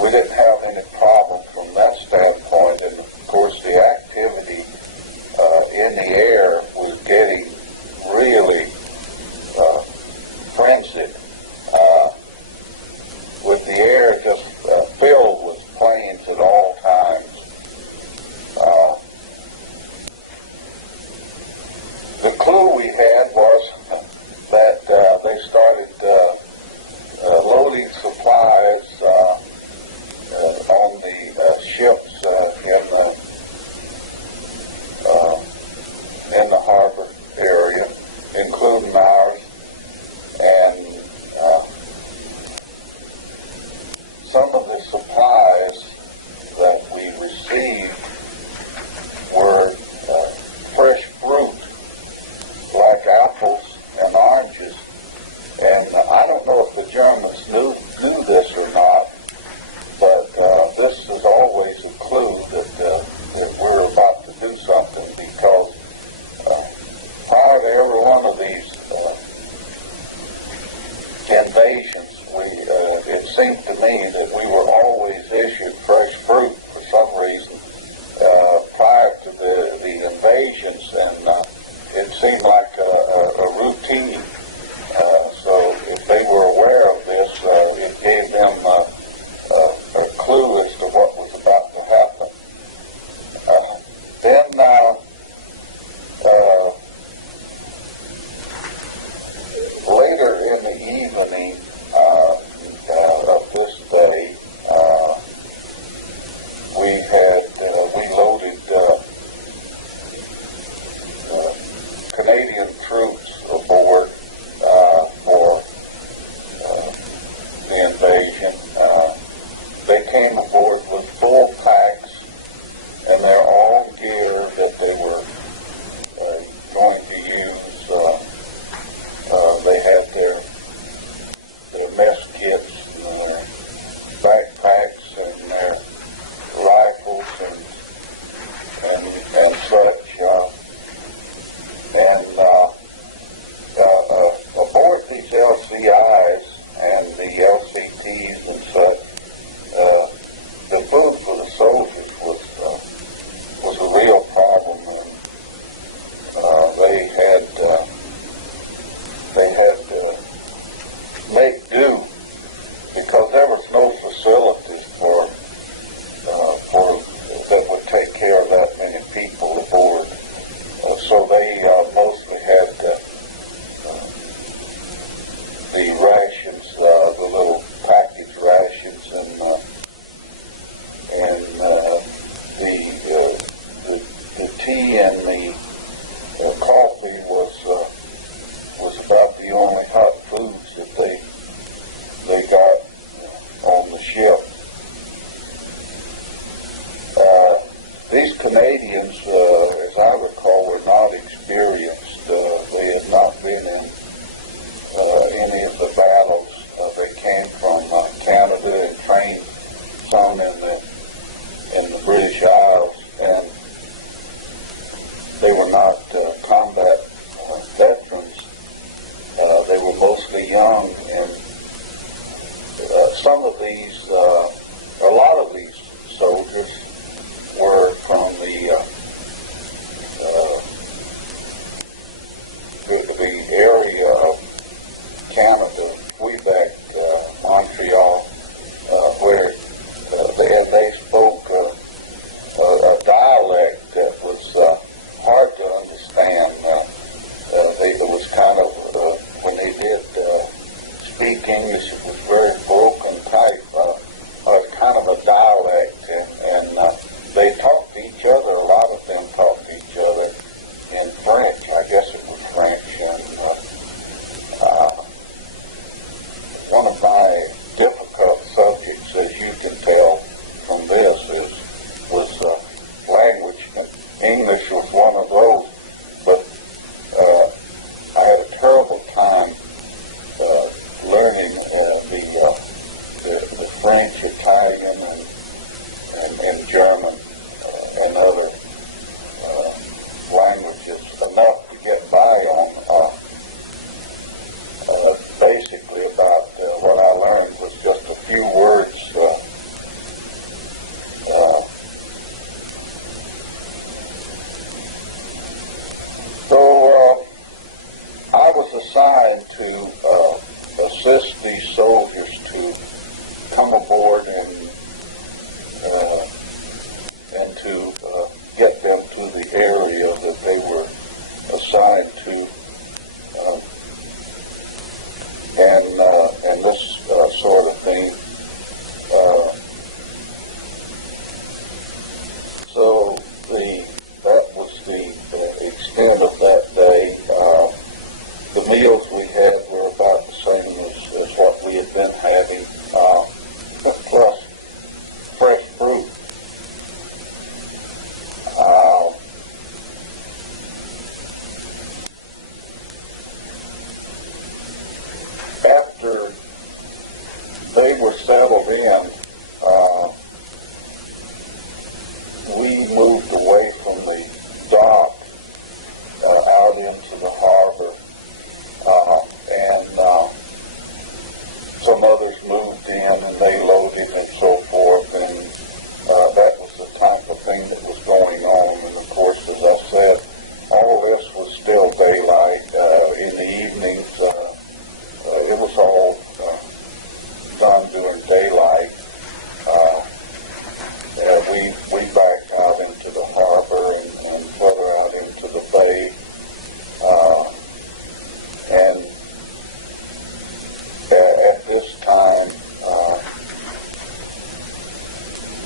we didn't have any problem from that standpoint. And of course the activity in the air was getting really frenzied, with the air just filled with planes at all times. The clue we had was that they started loading supplies on the ships in the harbor area, including ours, and some of the supplies that we received were fresh fruit, like apples and oranges. And I don't know if the Germans knew this or not, but this is always a clue that we're about to do something, because prior to every one of these invasions, it seemed to me that we were always issued fresh fruit for some reason prior to the invasions, and it seemed like a routine. So if they were aware of this, it gave them a clue as to what was about to happen. Then later in the evening of this day, we loaded Canadian troops aboard for the invasion. They came aboard with full packs and their own gear that they were going to use. They had their mess kits and their backpacks and their rifles and such. And aboard these LCIs and the LCTs and such, the food for the soldiers was a real problem. And they had to make do, because there was no facilities for that would take care of that many people aboard. So they mostly had the rations, the little package rations, and the tea and the coffee was about the only hot foods that they got on the ship. These Canadians, as I recall, were not experienced. They had not been in any of the battles. They came from Canada and trained some in the British Isles, and English was one of those, but I had a terrible time learning the French, Italian, and German and other languages enough to get by on. Basically, about what I learned was just a few words. I was assigned to assist these soldiers to come aboard and to get them to the area that they were assigned to, and this sort of thing. So that was the extent of that day. The meals we had were about the same as what we had been having, plus fresh fruit. After they were settled in, we moved away from the dock out into the harbor, and some others moved in and they loaded and so forth, and that was the type of thing that was going on. And of course, as I said, all this was still daylight. In the evenings, it was all done during daylight. We backed out into the harbor and further out into the bay, and at this time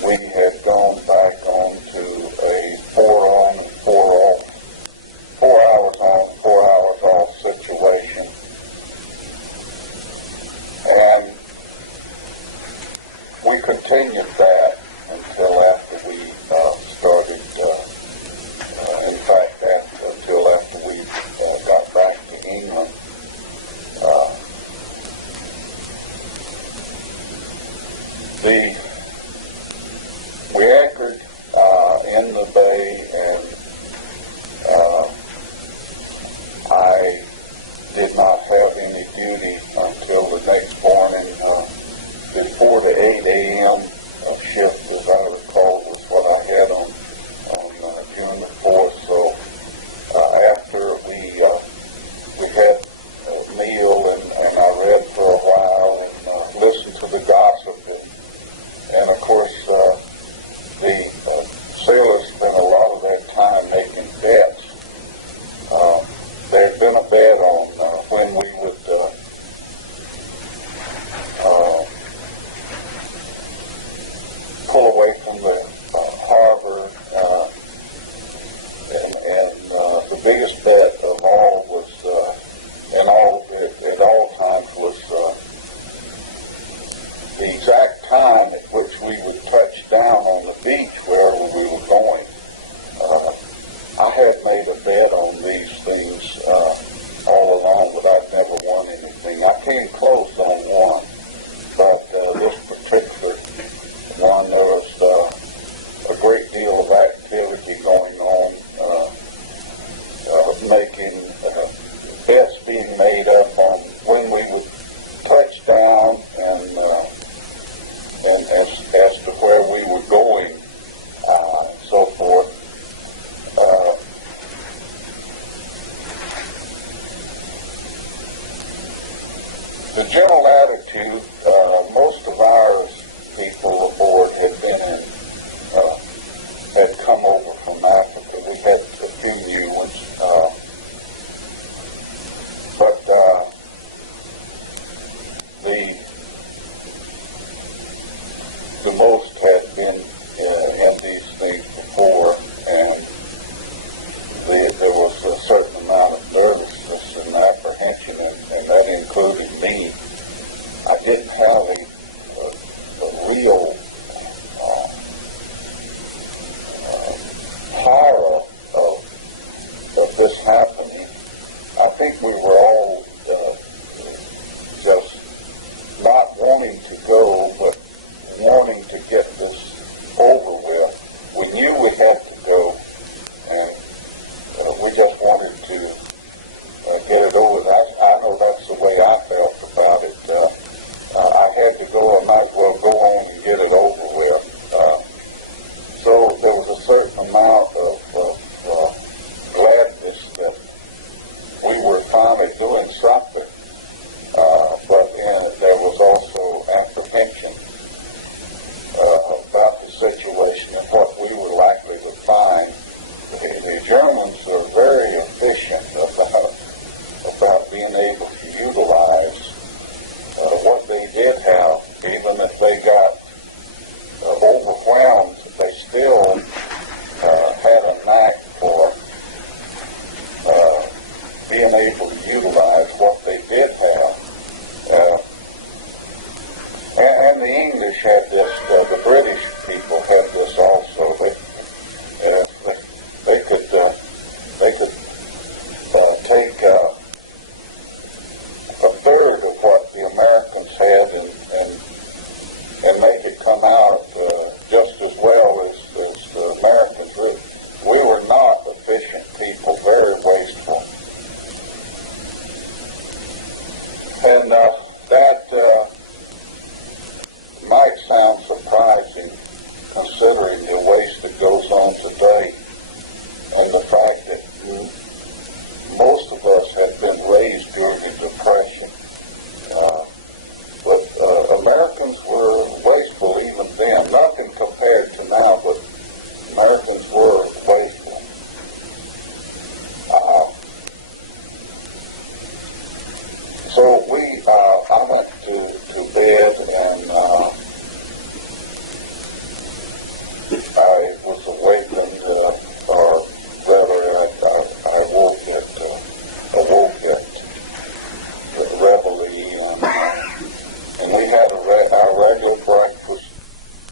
we had gone back on to a 4 on and 4 off, 4 hours on, 4 hours off situation, and we continued that until after we started, in fact, until after we got back to England. We anchored in the bay, and I did not have any duty until the next morning. The 4 to 8 a.m. shift, as I recall, was what I had on June the 4th. So after we had a meal and I read for a while and listened to the gossip, and of course the sailors spent a lot of their time making bets. There had been a bet on when we would pull away from the harbor, and the biggest bet of all was, at all times, was the exact time at which we would touch down on the beach wherever we were going. I had made a bet on these things all along, but I'd never won anything. I came close on one, but this particular one, there was a great deal of activity going on, making bets being made up on when we would touch down and as to where we were going, and so forth. The general attitude, most of our people aboard had come over from Africa. We had a few new ones, but the most had been in these things before, and there was a certain amount of nervousness and apprehension, and that included me. I didn't saw